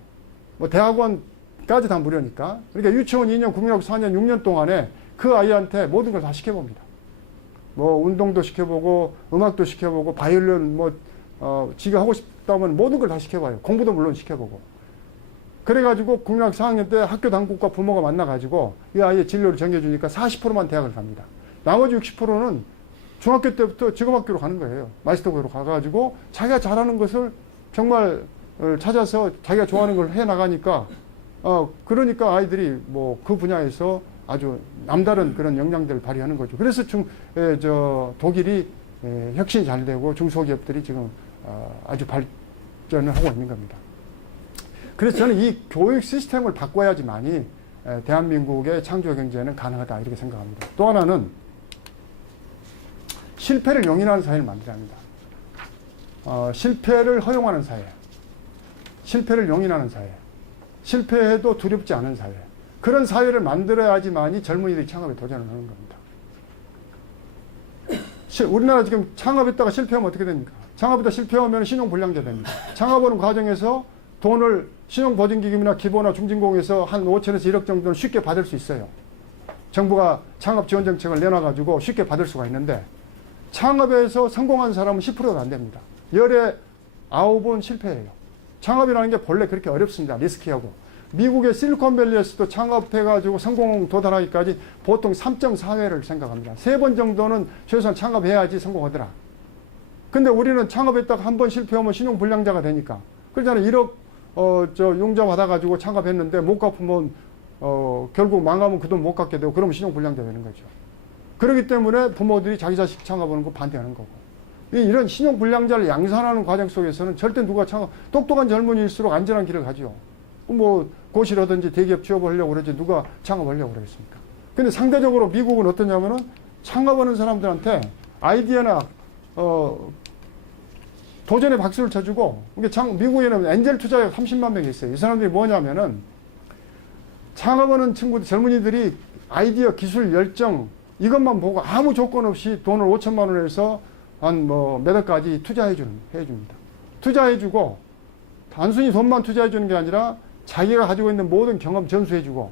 뭐 대학원까지 다 무료니까. 그러니까 유치원 2년, 국민학교 4년, 6년 동안에 그 아이한테 모든 걸 다 시켜봅니다. 뭐 운동도 시켜보고 음악도 시켜보고 바이올린 지가 하고 싶다면 모든 걸 다 시켜봐요. 공부도 물론 시켜보고. 그래가지고 국민학교 4학년 때 학교 당국과 부모가 만나가지고 이 아이의 진로를 정해주니까 40%만 대학을 갑니다. 나머지 60%는 중학교 때부터 직업학교로 가는 거예요. 마이스터고로 가가지고 자기가 잘하는 것을 정말 찾아서 자기가 좋아하는 걸 해나가니까 그러니까 아이들이 뭐 그 분야에서 아주 남다른 그런 역량들을 발휘하는 거죠. 그래서 독일이 혁신이 잘 되고 중소기업들이 지금 아주 발전을 하고 있는 겁니다. 그래서 저는 이 교육 시스템을 바꿔야지만이 대한민국의 창조 경제는 가능하다 이렇게 생각합니다. 또 하나는 실패를 용인하는 사회를 만들어야 합니다. 실패를 허용하는 사회, 실패를 용인하는 사회, 실패해도 두렵지 않은 사회, 그런 사회를 만들어야지만이 젊은이들이 창업에 도전을 하는 겁니다. 우리나라 지금 창업했다가 실패하면 어떻게 됩니까? 창업했다가 실패하면 신용불량자 됩니다. 창업하는 과정에서 돈을 신용보증기금이나 기보나 중진공에서 한 5천에서 1억 정도는 쉽게 받을 수 있어요. 정부가 창업 지원 정책을 내놔가지고 쉽게 받을 수가 있는데 창업에서 성공한 사람은 10%도 안 됩니다. 열에 9은 실패해요. 창업이라는 게 본래 그렇게 어렵습니다. 리스키하고. 미국의 실리콘밸리에서도 창업해가지고 성공 도달하기까지 보통 3.4회를 생각합니다. 3번 정도는 최소한 창업해야지 성공하더라. 근데 우리는 창업했다가 한 번 실패하면 신용불량자가 되니까. 그렇잖아요. 1억 융자 받아가지고 창업했는데 못 갚으면 결국 망하면 그 돈 못 갚게 되고 그러면 신용불량자 되는 거죠. 그렇기 때문에 부모들이 자기 자식 창업하는 거 반대하는 거고. 이런 신용불량자를 양산하는 과정 속에서는 절대 누가 똑똑한 젊은이일수록 안전한 길을 가죠. 뭐 고시라든지 대기업 취업하려고 그러지 누가 창업하려고 그러겠습니까? 근데 상대적으로 미국은 어떠냐면은 창업하는 사람들한테 아이디어나 도전의 박수를 쳐주고, 미국에는 엔젤 투자자가 30만 명이 있어요. 이 사람들이 뭐냐면은 창업하는 친구들, 젊은이들이 아이디어, 기술, 열정 이것만 보고 아무 조건 없이 돈을 5천만 원에서 한 몇 억까지 해줍니다. 투자해주고 단순히 돈만 투자해주는 게 아니라 자기가 가지고 있는 모든 경험 전수해주고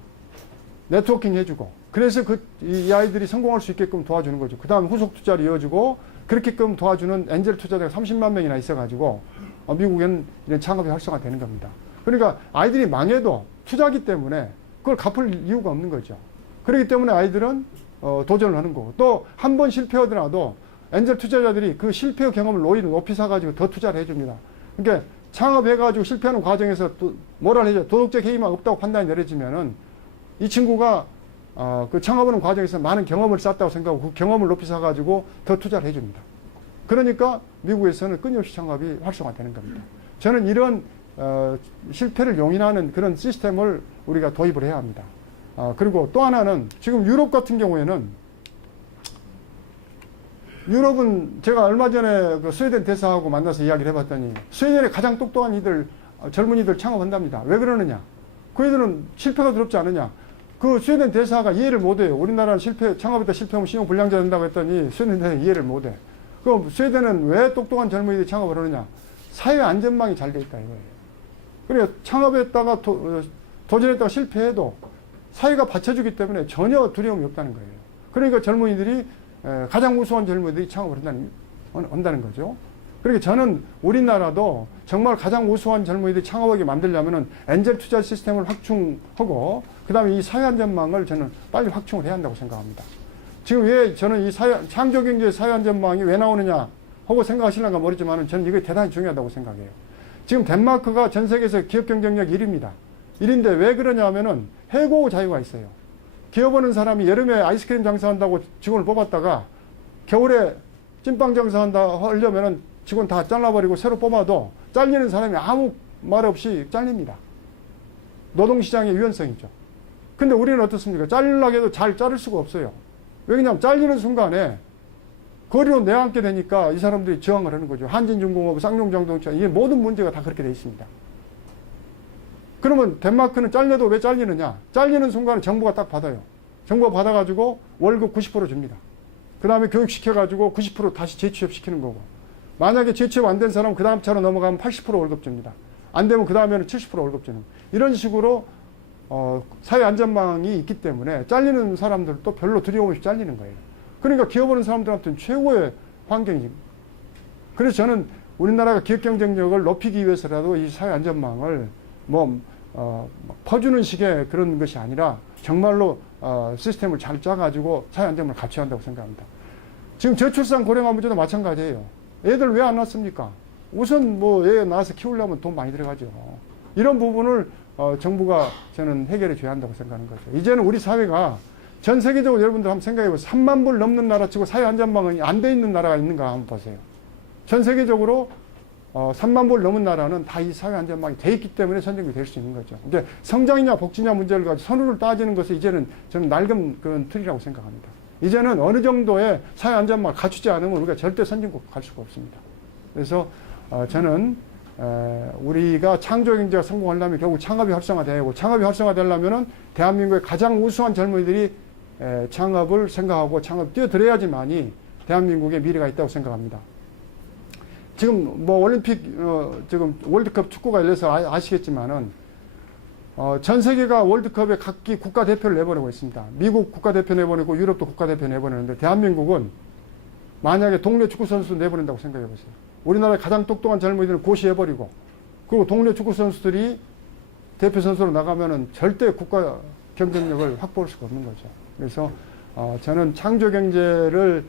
네트워킹 해주고 그래서 이 아이들이 성공할 수 있게끔 도와주는 거죠. 그 다음 후속 투자를 이어주고 그렇게끔 도와주는 엔젤 투자자가 30만 명이나 있어가지고 미국에는 이런 창업이 활성화되는 겁니다. 그러니까 아이들이 망해도 투자기 때문에 그걸 갚을 이유가 없는 거죠. 그렇기 때문에 아이들은 도전을 하는 거고 또 한 번 실패하더라도 엔젤 투자자들이 그 실패의 경험을 높이 사가지고 더 투자를 해줍니다. 그러니까 창업해가지고 실패하는 과정에서 뭐라 해야죠? 도덕적 해이만 없다고 판단이 내려지면은 이 친구가 그 창업하는 과정에서 많은 경험을 쌓았다고 생각하고 그 경험을 높이 사가지고 더 투자를 해줍니다. 그러니까 미국에서는 끊임없이 창업이 활성화되는 겁니다. 저는 이런 실패를 용인하는 그런 시스템을 우리가 도입을 해야 합니다. 그리고 또 하나는 지금 유럽 같은 경우에는 유럽은 제가 얼마 전에 그 스웨덴 대사하고 만나서 이야기를 해봤더니 스웨덴의 가장 똑똑한 젊은이들 창업한답니다. 왜 그러느냐? 그 애들은 실패가 두렵지 않느냐? 그 스웨덴 대사가 이해를 못해요. 우리나라는 창업에다 실패하면 신용불량자 된다고 했더니 스웨덴 대사가 이해를 못해. 그럼 스웨덴은 왜 똑똑한 젊은이들이 창업을 하느냐? 사회 안전망이 잘 돼 있다 이거예요. 그러니까 창업했다가 도전했다가 실패해도 사회가 받쳐주기 때문에 전혀 두려움이 없다는 거예요. 그러니까 젊은이들이 가장 우수한 젊은이들이 창업을 한다는 거죠. 그러니까 저는 우리나라도 정말 가장 우수한 젊은이들이 창업하게 만들려면은 엔젤 투자 시스템을 확충하고 그 다음에 이 사회 안전망을 저는 빨리 확충을 해야 한다고 생각합니다. 지금 왜 저는 이 창조경제 사회 안전망이 왜 나오느냐 하고 생각하시는가 모르지만 저는 이게 대단히 중요하다고 생각해요. 지금 덴마크가 전 세계에서 기업 경쟁력 1위입니다. 1위인데 왜 그러냐 하면은 해고 자유가 있어요. 기업하는 사람이 여름에 아이스크림 장사한다고 직원을 뽑았다가 겨울에 찐빵 장사하려면은 직원 다 잘라버리고 새로 뽑아도 잘리는 사람이 아무 말 없이 잘립니다. 노동시장의 유연성이죠. 근데 우리는 어떻습니까? 잘리려고 해도 잘 자를 수가 없어요. 왜냐하면 잘리는 순간에 거리로 내앉게 되니까 이 사람들이 저항을 하는 거죠. 한진중공업, 쌍용자동차, 이게 모든 문제가 다 그렇게 되어 있습니다. 그러면 덴마크는 잘려도 왜 잘리느냐? 잘리는 순간에 정부가 딱 받아요. 정부가 받아가지고 월급 90% 줍니다. 그 다음에 교육시켜가지고 90% 다시 재취업시키는 거고. 만약에 재취업 안 된 사람은 그 다음 차로 넘어가면 80% 월급 줍니다. 안 되면 그 다음에는 70% 월급 주는. 이런 식으로 사회 안전망이 있기 때문에 잘리는 사람들도 별로 두려움 없이 잘리는 거예요. 그러니까 기업하는 사람들한테는 최고의 환경이죠. 그래서 저는 우리나라가 기업 경쟁력을 높이기 위해서라도 이 사회 안전망을 퍼주는 식의 그런 것이 아니라 정말로 시스템을 잘 짜가지고 사회 안전망을 갖춰야 한다고 생각합니다. 지금 저출산 고령화 문제도 마찬가지예요. 애들 왜 안 낳습니까? 우선 애 낳아서 키우려면 돈 많이 들어가죠. 이런 부분을 정부가 저는 해결해 줘야 한다고 생각하는 거죠. 이제는 우리 사회가 전 세계적으로 여러분들 한번 생각해 보세요. 3만 불 넘는 나라 치고 사회 안전망이 안 돼 있는 나라가 있는가 한번 보세요. 전 세계적으로 3만 불 넘은 나라는 다 이 사회 안전망이 돼 있기 때문에 선진국이 될 수 있는 거죠. 이제 성장이냐 복지냐 문제를 가지고 선후를 따지는 것은 이제는 저는 낡은 그런 틀이라고 생각합니다. 이제는 어느 정도의 사회 안전망을 갖추지 않으면 우리가 절대 선진국 갈 수가 없습니다. 그래서 저는 우리가 창조경제가 성공하려면 결국 창업이 활성화되고, 창업이 활성화되려면 대한민국의 가장 우수한 젊은이들이 창업을 생각하고 창업 뛰어들어야지만이 대한민국의 미래가 있다고 생각합니다. 지금 올림픽 지금 월드컵 축구가 열려서 아시겠지만은 전 세계가 월드컵에 각기 국가대표를 내보내고 있습니다. 미국 국가대표 내보내고 유럽도 국가대표 내보내는데 대한민국은 만약에 동네 축구선수 내보낸다고 생각해 보세요. 우리나라의 가장 똑똑한 젊은이들은 고시해버리고, 그리고 동네 축구선수들이 대표 선수로 나가면은 절대 국가 경쟁력을 확보할 수가 없는 거죠. 그래서 저는 창조 경제를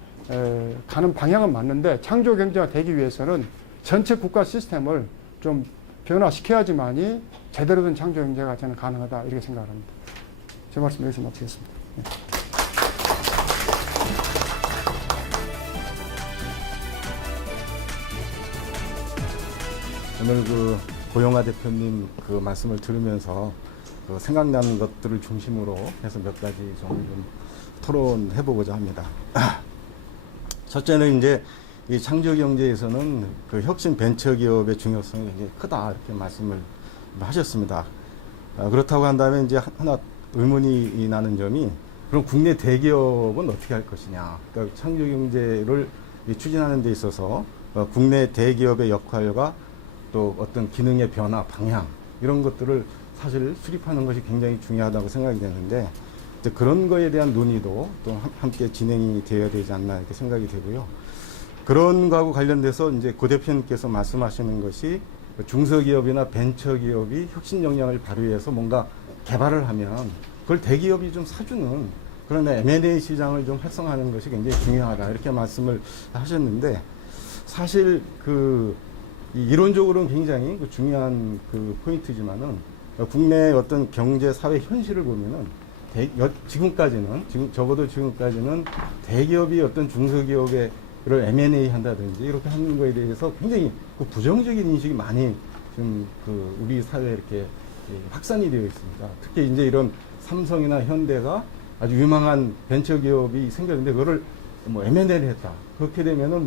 가는 방향은 맞는데, 창조 경제가 되기 위해서는 전체 국가 시스템을 좀 변화시켜야지만이 제대로 된 창조 경제가 저는 가능하다, 이렇게 생각합니다. 제 말씀 여기서 마치겠습니다. 네. 오늘 고영하 대표님 말씀을 들으면서 생각나는 것들을 중심으로 해서 몇 가지 좀 토론해 보고자 합니다. 첫째는 이제 이 창조 경제에서는 혁신 벤처 기업의 중요성이 굉장히 크다, 이렇게 말씀을 하셨습니다. 그렇다고 한다면 이제 하나 의문이 나는 점이, 그럼 국내 대기업은 어떻게 할 것이냐? 그러니까 창조 경제를 추진하는 데 있어서 국내 대기업의 역할과 또 어떤 기능의 변화, 방향, 이런 것들을 사실 수립하는 것이 굉장히 중요하다고 생각이 되는데, 그런 거에 대한 논의도 또 함께 진행이 되어야 되지 않나, 이렇게 생각이 되고요. 그런 거하고 관련돼서 이제 고 대표님께서 말씀하시는 것이, 중소기업이나 벤처기업이 혁신 역량을 발휘해서 뭔가 개발을 하면 그걸 대기업이 좀 사주는 그런 M&A 시장을 좀 활성화하는 것이 굉장히 중요하다, 이렇게 말씀을 하셨는데, 사실 이론적으로는 굉장히 중요한 포인트지만은 국내 어떤 경제 사회 현실을 보면은 적어도 지금까지는 대기업이 어떤 중소기업의 를 M&A 한다든지 이렇게 하는 거에 대해서 굉장히 부정적인 인식이 많이 지금 우리 사회에 이렇게 확산이 되어 있습니다. 특히 이제 이런 삼성이나 현대가 아주 유망한 벤처기업이 생겼는데 그거를 M&A를 했다. 그렇게 되면은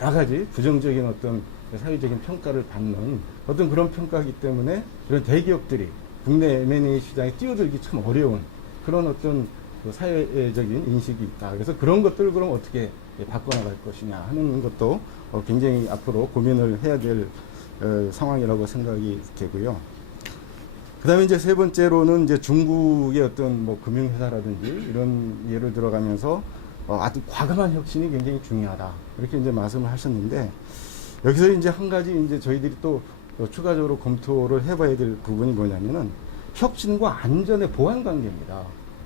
여러 가지 부정적인 어떤 사회적인 평가를 받는 어떤 그런 평가이기 때문에 이런 대기업들이 국내 M&A 시장에 뛰어들기 참 어려운 그런 어떤 사회적인 인식이 있다. 그래서 그런 것들을 그럼 어떻게 바꿔나갈 것이냐 하는 것도 굉장히 앞으로 고민을 해야 될 상황이라고 생각이 되고요. 그 다음에 이제 세 번째로는 이제 중국의 어떤 금융회사라든지 이런 예를 들어가면서 아주 과감한 혁신이 굉장히 중요하다. 이렇게 이제 말씀을 하셨는데, 여기서 이제 한 가지 이제 저희들이 또 추가적으로 검토를 해봐야 될 부분이 뭐냐면은 혁신과 안전의 보완 관계입니다.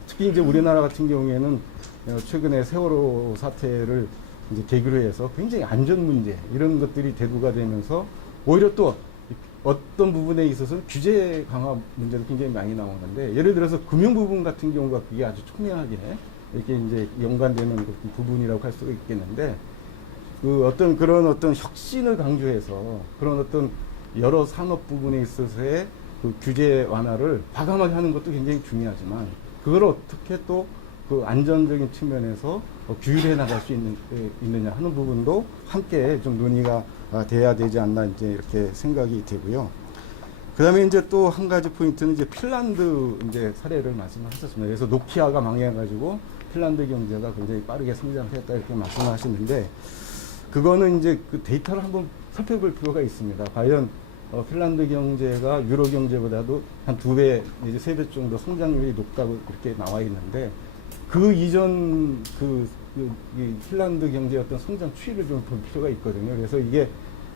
특히 이제 우리나라 같은 경우에는 최근에 세월호 사태를 이제 계기로 해서 굉장히 안전 문제 이런 것들이 대두가 되면서 오히려 또 어떤 부분에 있어서는 규제 강화 문제도 굉장히 많이 나오는데, 예를 들어서 금융 부분 같은 경우가 그게 아주 첨예하게 이렇게 이제 연관되는 부분이라고 할 수가 있겠는데, 그 어떤 그런 어떤 혁신을 강조해서 그런 어떤 여러 산업 부분에 있어서의 그 규제 완화를 과감하게 하는 것도 굉장히 중요하지만 그걸 어떻게 또 그 안전적인 측면에서 규율해 나갈 수 있느냐 하는 부분도 함께 좀 논의가 돼야 되지 않나 이제 이렇게 생각이 되고요. 그다음에 이제 또 한 가지 포인트는 이제 핀란드 이제 사례를 말씀하셨습니다. 그래서 노키아가 망해가지고 핀란드 경제가 굉장히 빠르게 성장했다 이렇게 말씀하시는데 그거는 이제 그 데이터를 한번 살펴볼 필요가 있습니다. 과연 핀란드 경제가 유로 경제보다도 한 2배 내지 3배 정도 성장률이 높다고 이렇게 나와 있는데 그 이전 이 핀란드 경제의 어떤 성장 추이를 좀 볼 필요가 있거든요. 그래서 이게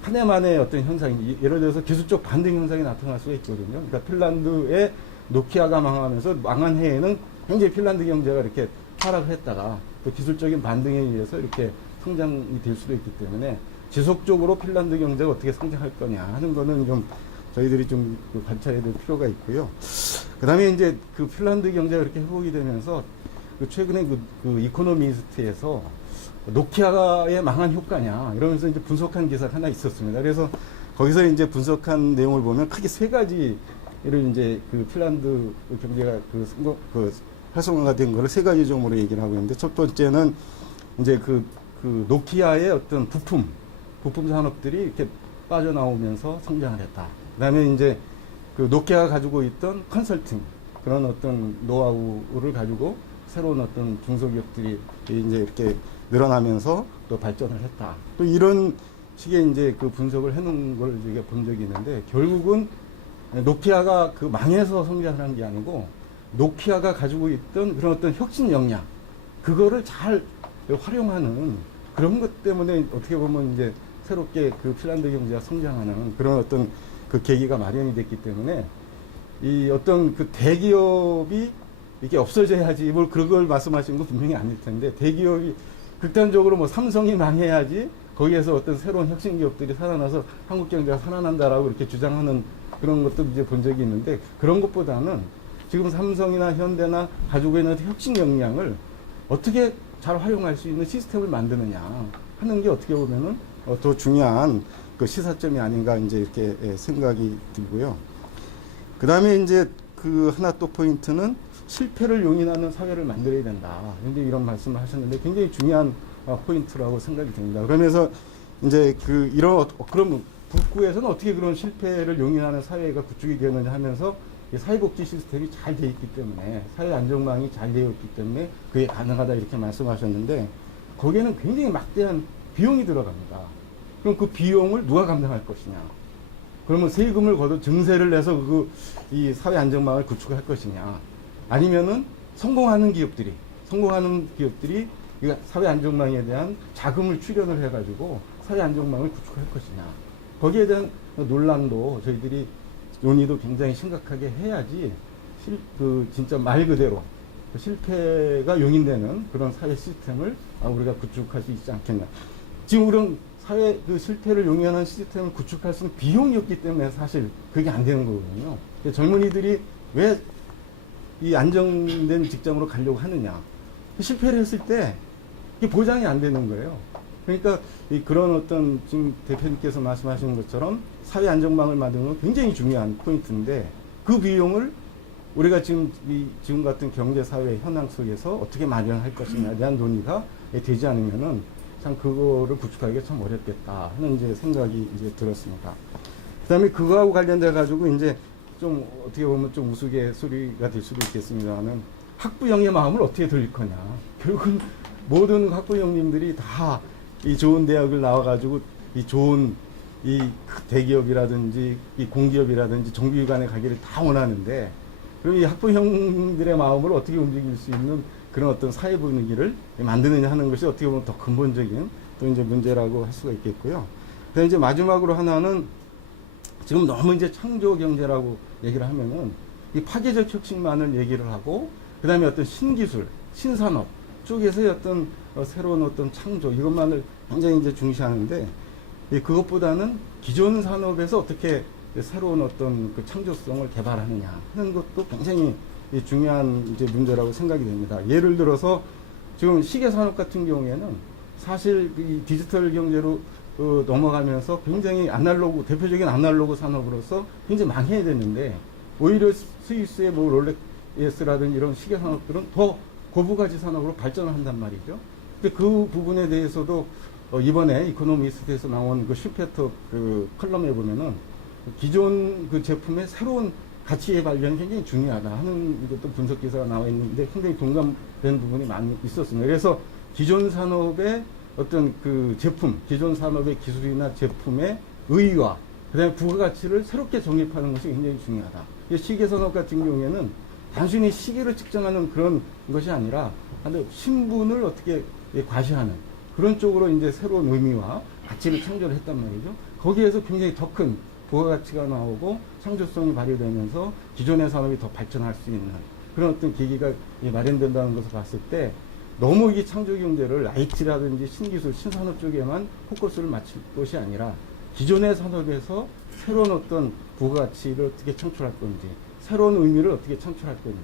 한 해만의 어떤 현상이 예를 들어서 기술적 반등 현상이 나타날 수가 있거든요. 그러니까 핀란드의 노키아가 망하면서 망한 해에는 굉장히 핀란드 경제가 이렇게 하락을 했다가 또 기술적인 반등에 의해서 이렇게 성장이 될 수도 있기 때문에 지속적으로 핀란드 경제가 어떻게 성장할 거냐 하는 거는 좀 저희들이 좀 관찰해야 될 필요가 있고요. 그 다음에 이제 그 핀란드 경제가 이렇게 회복이 되면서 그 최근에 그 이코노미스트에서 노키아의 망한 효과냐 이러면서 이제 분석한 기사가 하나 있었습니다. 그래서 거기서 이제 분석한 내용을 보면 크게 3가지를 이제 그 핀란드 경제가 그 활성화가 된 거를 3가지 종으로 얘기를 하고 있는데 첫 번째는 이제 그 노키아의 어떤 부품 산업들이 이렇게 빠져나오면서 성장을 했다. 그다음에 이제 그 노키아가 가지고 있던 컨설팅 그런 어떤 노하우를 가지고 새로운 어떤 중소기업들이 이제 이렇게 늘어나면서 또 발전을 했다. 또 이런 식의 이제 그 분석을 해놓은 걸 제가 본 적이 있는데 결국은 노키아가 그 망해서 성장한 게 아니고 노키아가 가지고 있던 그런 어떤 혁신 역량 그거를 잘 활용하는 그런 것 때문에 어떻게 보면 이제 새롭게 그 핀란드 경제가 성장하는 그런 어떤 그 계기가 마련이 됐기 때문에 이 어떤 그 대기업이 이게 없어져야지 뭘 그걸 말씀하시는 건 분명히 아닐 텐데 대기업이 극단적으로 뭐 삼성이 망해야지 거기에서 어떤 새로운 혁신 기업들이 살아나서 한국 경제가 살아난다라고 이렇게 주장하는 그런 것도 이제 본 적이 있는데 그런 것보다는 지금 삼성이나 현대나 가지고 있는 혁신 역량을 어떻게 잘 활용할 수 있는 시스템을 만드느냐 하는 게 어떻게 보면은 더 중요한 그 시사점이 아닌가 이제 이렇게 생각이 들고요. 그 다음에 이제 그 하나 또 포인트는 실패를 용인하는 사회를 만들어야 된다. 근데 이런 말씀을 하셨는데 굉장히 중요한 포인트라고 생각이 됩니다. 그러면서 이제 그럼 북구에서는 어떻게 그런 실패를 용인하는 사회가 구축이 되느냐 하면서 사회복지 시스템이 잘 되어 있기 때문에 사회 안정망이 잘 되어 있기 때문에 그게 가능하다 이렇게 말씀하셨는데 거기에는 굉장히 막대한 비용이 들어갑니다. 그럼 그 비용을 누가 감당할 것이냐? 그러면 세금을 걷어 증세를 내서 이 사회 안정망을 구축할 것이냐? 아니면은 성공하는 기업들이 사회 안정망에 대한 자금을 출연을 해가지고 사회 안정망을 구축할 것이냐? 거기에 대한 논란도 저희들이 논의도 굉장히 심각하게 해야지 진짜 말 그대로 실패가 용인되는 그런 사회 시스템을 우리가 구축할 수 있지 않겠냐. 지금 우리는 사회 실패를 용인하는 시스템을 구축할 수 있는 비용이 없기 때문에 사실 그게 안 되는 거거든요. 젊은이들이 왜 이 안정된 직장으로 가려고 하느냐. 실패를 했을 때 이게 보장이 안 되는 거예요. 그러니까 그런 어떤 지금 대표님께서 말씀하시는 것처럼 사회 안정망을 만드는 건 굉장히 중요한 포인트인데 그 비용을 우리가 지금 같은 경제 사회 현황 속에서 어떻게 마련할 것이냐에 대한 논의가 되지 않으면은 참 그거를 구축하기가 참 어렵겠다 하는 이제 생각이 이제 들었습니다. 그다음에 그거하고 관련돼 가지고 이제 좀 어떻게 보면 좀 우스갯소리가 될 수도 있겠습니다만 학부형의 마음을 어떻게 돌릴 거냐. 결국은 모든 학부형님들이 다 이 좋은 대학을 나와가지고 이 좋은 이 대기업이라든지 이 공기업이라든지 정규기관에 가기를 다 원하는데 그럼 이 학부형들의 마음을 어떻게 움직일 수 있는 그런 어떤 사회 분위기를 만드느냐 하는 것이 어떻게 보면 더 근본적인 또 이제 문제라고 할 수가 있겠고요. 그다음에 이제 마지막으로 하나는 지금 너무 이제 창조 경제라고 얘기를 하면은 이 파괴적 혁신만을 얘기를 하고 그다음에 어떤 신기술, 신산업 쪽에서의 어떤 새로운 어떤 창조 이것만을 굉장히 이제 중시하는데 그것보다는 기존 산업에서 어떻게 새로운 어떤 그 창조성을 개발하느냐 하는 것도 굉장히 중요한 이제 문제라고 생각이 됩니다. 예를 들어서 지금 시계 산업 같은 경우에는 사실 이 디지털 경제로 넘어가면서 굉장히 대표적인 아날로그 산업으로서 굉장히 망해야 되는데, 오히려 스위스의 뭐 롤렉스라든지 이런 시계 산업들은 더 고부가지 산업으로 발전을 한단 말이죠. 근데 그 부분에 대해서도 이번에 이코노미스트에서 나온 그 슈페터 그 컬럼에 보면은 기존 그 제품의 새로운 가치의 발견이 굉장히 중요하다 하는 것도 분석 기사가 나와 있는데 굉장히 동감되는 부분이 많이 있었습니다. 그래서 기존 산업의 어떤 그 제품, 기존 산업의 기술이나 제품의 의의와 그다음에 부가가치를 새롭게 정립하는 것이 굉장히 중요하다. 시계 산업 같은 경우에는 단순히 시계를 측정하는 그런 것이 아니라 신분을 어떻게 과시하는 그런 쪽으로 이제 새로운 의미와 가치를 창조를 했단 말이죠. 거기에서 굉장히 더 큰 부가가치가 나오고 창조성이 발휘되면서 기존의 산업이 더 발전할 수 있는 그런 어떤 계기가 마련된다는 것을 봤을 때, 너무 이 창조경제를 IT라든지 신기술, 신산업 쪽에만 포커스를 맞출 것이 아니라 기존의 산업에서 새로운 어떤 부가가치를 어떻게 창출할 건지, 새로운 의미를 어떻게 창출할 건지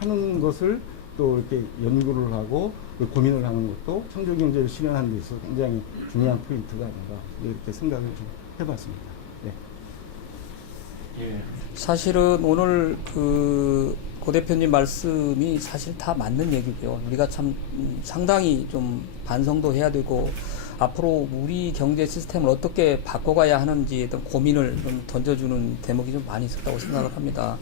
하는 것을 또 이렇게 연구를 하고 고민을 하는 것도 창조경제를 실현하는 데 있어서 굉장히 중요한 포인트가 아닌가 이렇게 생각을 좀 해봤습니다. 네. 사실은 오늘 고 대표님 말씀이 사실 다 맞는 얘기고요. 우리가 참 상당히 좀 반성도 해야 되고, 앞으로 우리 경제 시스템을 어떻게 바꿔가야 하는지에 대한 고민을 좀 던져주는 대목이 좀 많이 있었다고 생각을 합니다.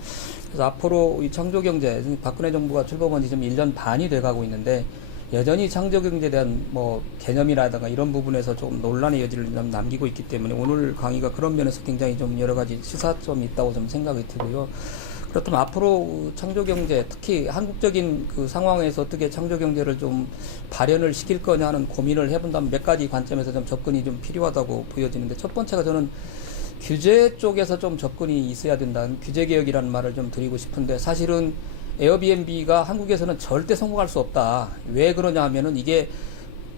그래서 앞으로 이 창조경제, 박근혜 정부가 출범한 지 좀 1년 반이 돼가고 있는데, 여전히 창조경제에 대한 뭐 개념이라든가 이런 부분에서 좀 논란의 여지를 좀 남기고 있기 때문에 오늘 강의가 그런 면에서 굉장히 좀 여러 가지 시사점이 있다고 좀 생각이 들고요. 그렇다면 앞으로 창조경제, 특히 한국적인 그 상황에서 어떻게 창조경제를 좀 발현을 시킬 거냐 하는 고민을 해본다면 몇 가지 관점에서 좀 접근이 좀 필요하다고 보여지는데, 첫 번째가 저는 규제 쪽에서 좀 접근이 있어야 된다는 규제개혁이라는 말을 좀 드리고 싶은데, 사실은 에어비앤비가 한국에서는 절대 성공할 수 없다. 왜 그러냐 하면은 이게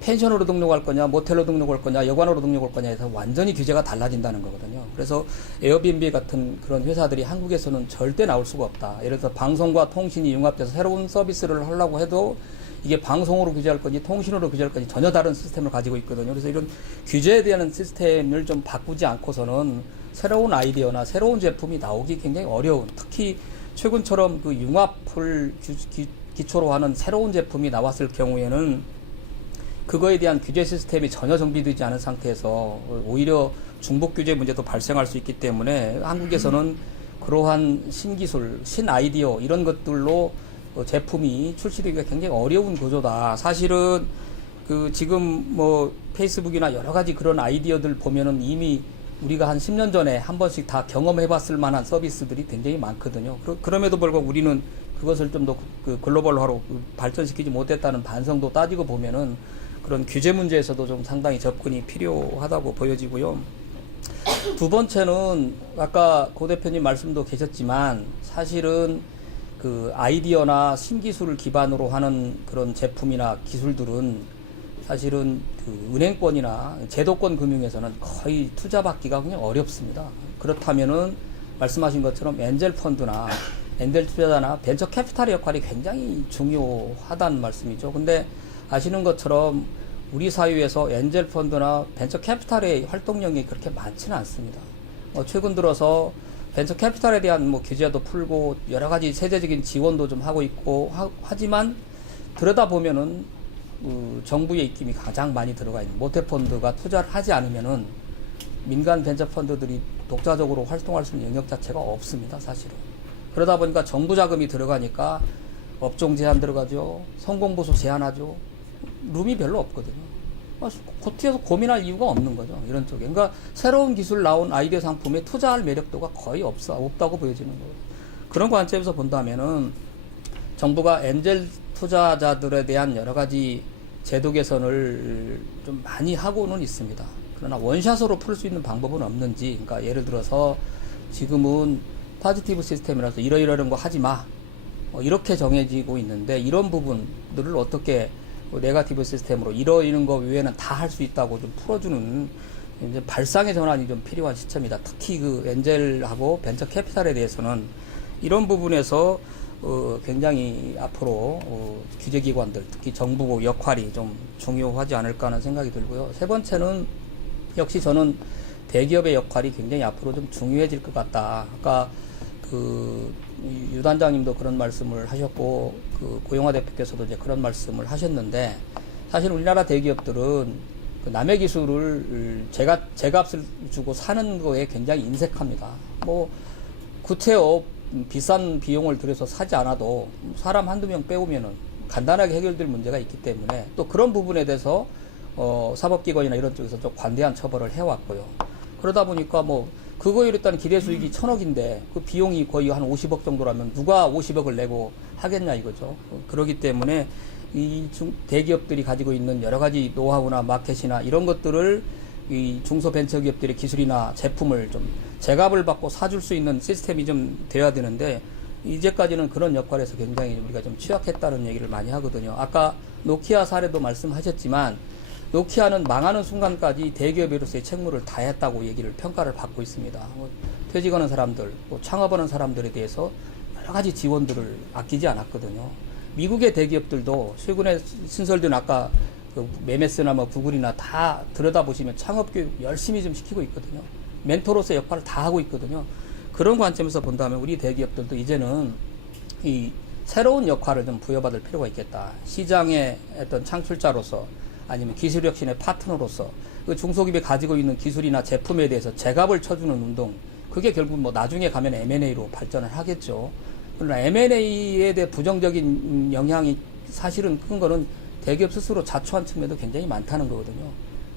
펜션으로 등록할 거냐, 모텔로 등록할 거냐, 여관으로 등록할 거냐 해서 완전히 규제가 달라진다는 거거든요. 그래서 에어비앤비 같은 그런 회사들이 한국에서는 절대 나올 수가 없다. 예를 들어서 방송과 통신이 융합돼서 새로운 서비스를 하려고 해도 이게 방송으로 규제할 건지 통신으로 규제할 건지 전혀 다른 시스템을 가지고 있거든요. 그래서 이런 규제에 대한 시스템을 좀 바꾸지 않고서는 새로운 아이디어나 새로운 제품이 나오기 굉장히 어려운, 특히 최근처럼 그 융합을 기초로 하는 새로운 제품이 나왔을 경우에는 그거에 대한 규제 시스템이 전혀 정비되지 않은 상태에서 오히려 중복 규제 문제도 발생할 수 있기 때문에 한국에서는 그러한 신기술, 신아이디어 이런 것들로 제품이 출시되기가 굉장히 어려운 구조다. 사실은 지금 뭐 페이스북이나 여러 가지 그런 아이디어들 보면은 이미 우리가 한 10년 전에 한 번씩 다 경험해 봤을 만한 서비스들이 굉장히 많거든요. 그럼에도 불구하고 우리는 그것을 좀 더 글로벌화로 발전시키지 못했다는 반성도 따지고 보면은 그런 규제 문제에서도 좀 상당히 접근이 필요하다고 보여지고요. 두 번째는 아까 고 대표님 말씀도 계셨지만, 사실은 그 아이디어나 신기술을 기반으로 하는 그런 제품이나 기술들은 사실은 그 은행권이나 제도권 금융에서는 거의 투자받기가 그냥 어렵습니다. 그렇다면은 말씀하신 것처럼 엔젤 펀드나 엔젤 투자자나 벤처 캐피탈의 역할이 굉장히 중요하다는 말씀이죠. 근데 아시는 것처럼 우리 사회에서 엔젤 펀드나 벤처 캐피탈의 활동량이 그렇게 많지는 않습니다. 최근 들어서 벤처 캐피탈에 대한 뭐 규제도 풀고 여러 가지 세제적인 지원도 좀 하고 있고 하지만 들여다보면은 정부의 입김이 가장 많이 들어가 있는 모태펀드가 투자를 하지 않으면은 민간 벤처 펀드들이 독자적으로 활동할 수 있는 영역 자체가 없습니다, 사실은. 그러다 보니까 정부 자금이 들어가니까 업종 제한 들어가죠, 성공보수 제한하죠, 룸이 별로 없거든요. 뒤에서 고민할 이유가 없는 거죠, 이런 쪽에. 그러니까 새로운 기술 나온 아이디어 상품에 투자할 매력도가 거의 없다고 보여지는 거예요. 그런 관점에서 본다면은 정부가 엔젤 투자자들에 대한 여러 가지 제도 개선을 좀 많이 하고는 있습니다. 그러나 원샷으로 풀 수 있는 방법은 없는지, 그러니까 예를 들어서 지금은 포지티브 시스템이라서 이러이러한 거 하지 마, 이렇게 정해지고 있는데, 이런 부분들을 어떻게 네거티브 시스템으로 이러이러한 거 외에는 다 할 수 있다고 좀 풀어주는 이제 발상의 전환이 좀 필요한 시점이다. 특히 그 엔젤하고 벤처 캐피탈에 대해서는 이런 부분에서 굉장히 앞으로 규제기관들, 특히 정부 역할이 좀 중요하지 않을까 하는 생각이 들고요. 세 번째는 역시 저는 대기업의 역할이 굉장히 앞으로 좀 중요해질 것 같다. 아까 유 단장님도 그런 말씀을 하셨고, 고영화 대표께서도 이제 그런 말씀을 하셨는데, 사실 우리나라 대기업들은 남의 기술을 제값을 주고 사는 거에 굉장히 인색합니다. 뭐, 구태여 비싼 비용을 들여서 사지 않아도 사람 한두 명 빼오면은 간단하게 해결될 문제가 있기 때문에 또 그런 부분에 대해서 사법기관이나 이런 쪽에서 좀 관대한 처벌을 해왔고요. 그러다 보니까 뭐 그거에 일단 기대 수익이 1,000억인데 그 비용이 거의 한 50억 정도라면 누가 50억을 내고 하겠냐 이거죠. 그렇기 때문에 이 대기업들이 가지고 있는 여러 가지 노하우나 마켓이나 이런 것들을 이 중소벤처기업들의 기술이나 제품을 좀 제값을 받고 사줄 수 있는 시스템이 좀 돼야 되는데, 이제까지는 그런 역할에서 굉장히 우리가 좀 취약했다는 얘기를 많이 하거든요. 아까 노키아 사례도 말씀하셨지만, 노키아는 망하는 순간까지 대기업으로서의 책무를 다했다고 얘기를 평가를 받고 있습니다. 퇴직하는 사람들, 창업하는 사람들에 대해서 여러 가지 지원들을 아끼지 않았거든요. 미국의 대기업들도 최근에 신설된 아까 메메스나 뭐 구글이나 다 들여다보시면 창업교육 열심히 좀 시키고 있거든요. 멘토로서의 역할을 다 하고 있거든요. 그런 관점에서 본다면 우리 대기업들도 이제는 이 새로운 역할을 좀 부여받을 필요가 있겠다. 시장의 어떤 창출자로서 아니면 기술혁신의 파트너로서 그 중소기업이 가지고 있는 기술이나 제품에 대해서 제값을 쳐주는 운동, 그게 결국 뭐 나중에 가면 M&A로 발전을 하겠죠. 그러나 M&A에 대해 부정적인 영향이 사실은 큰 거는 대기업 스스로 자초한 측면도 굉장히 많다는 거거든요.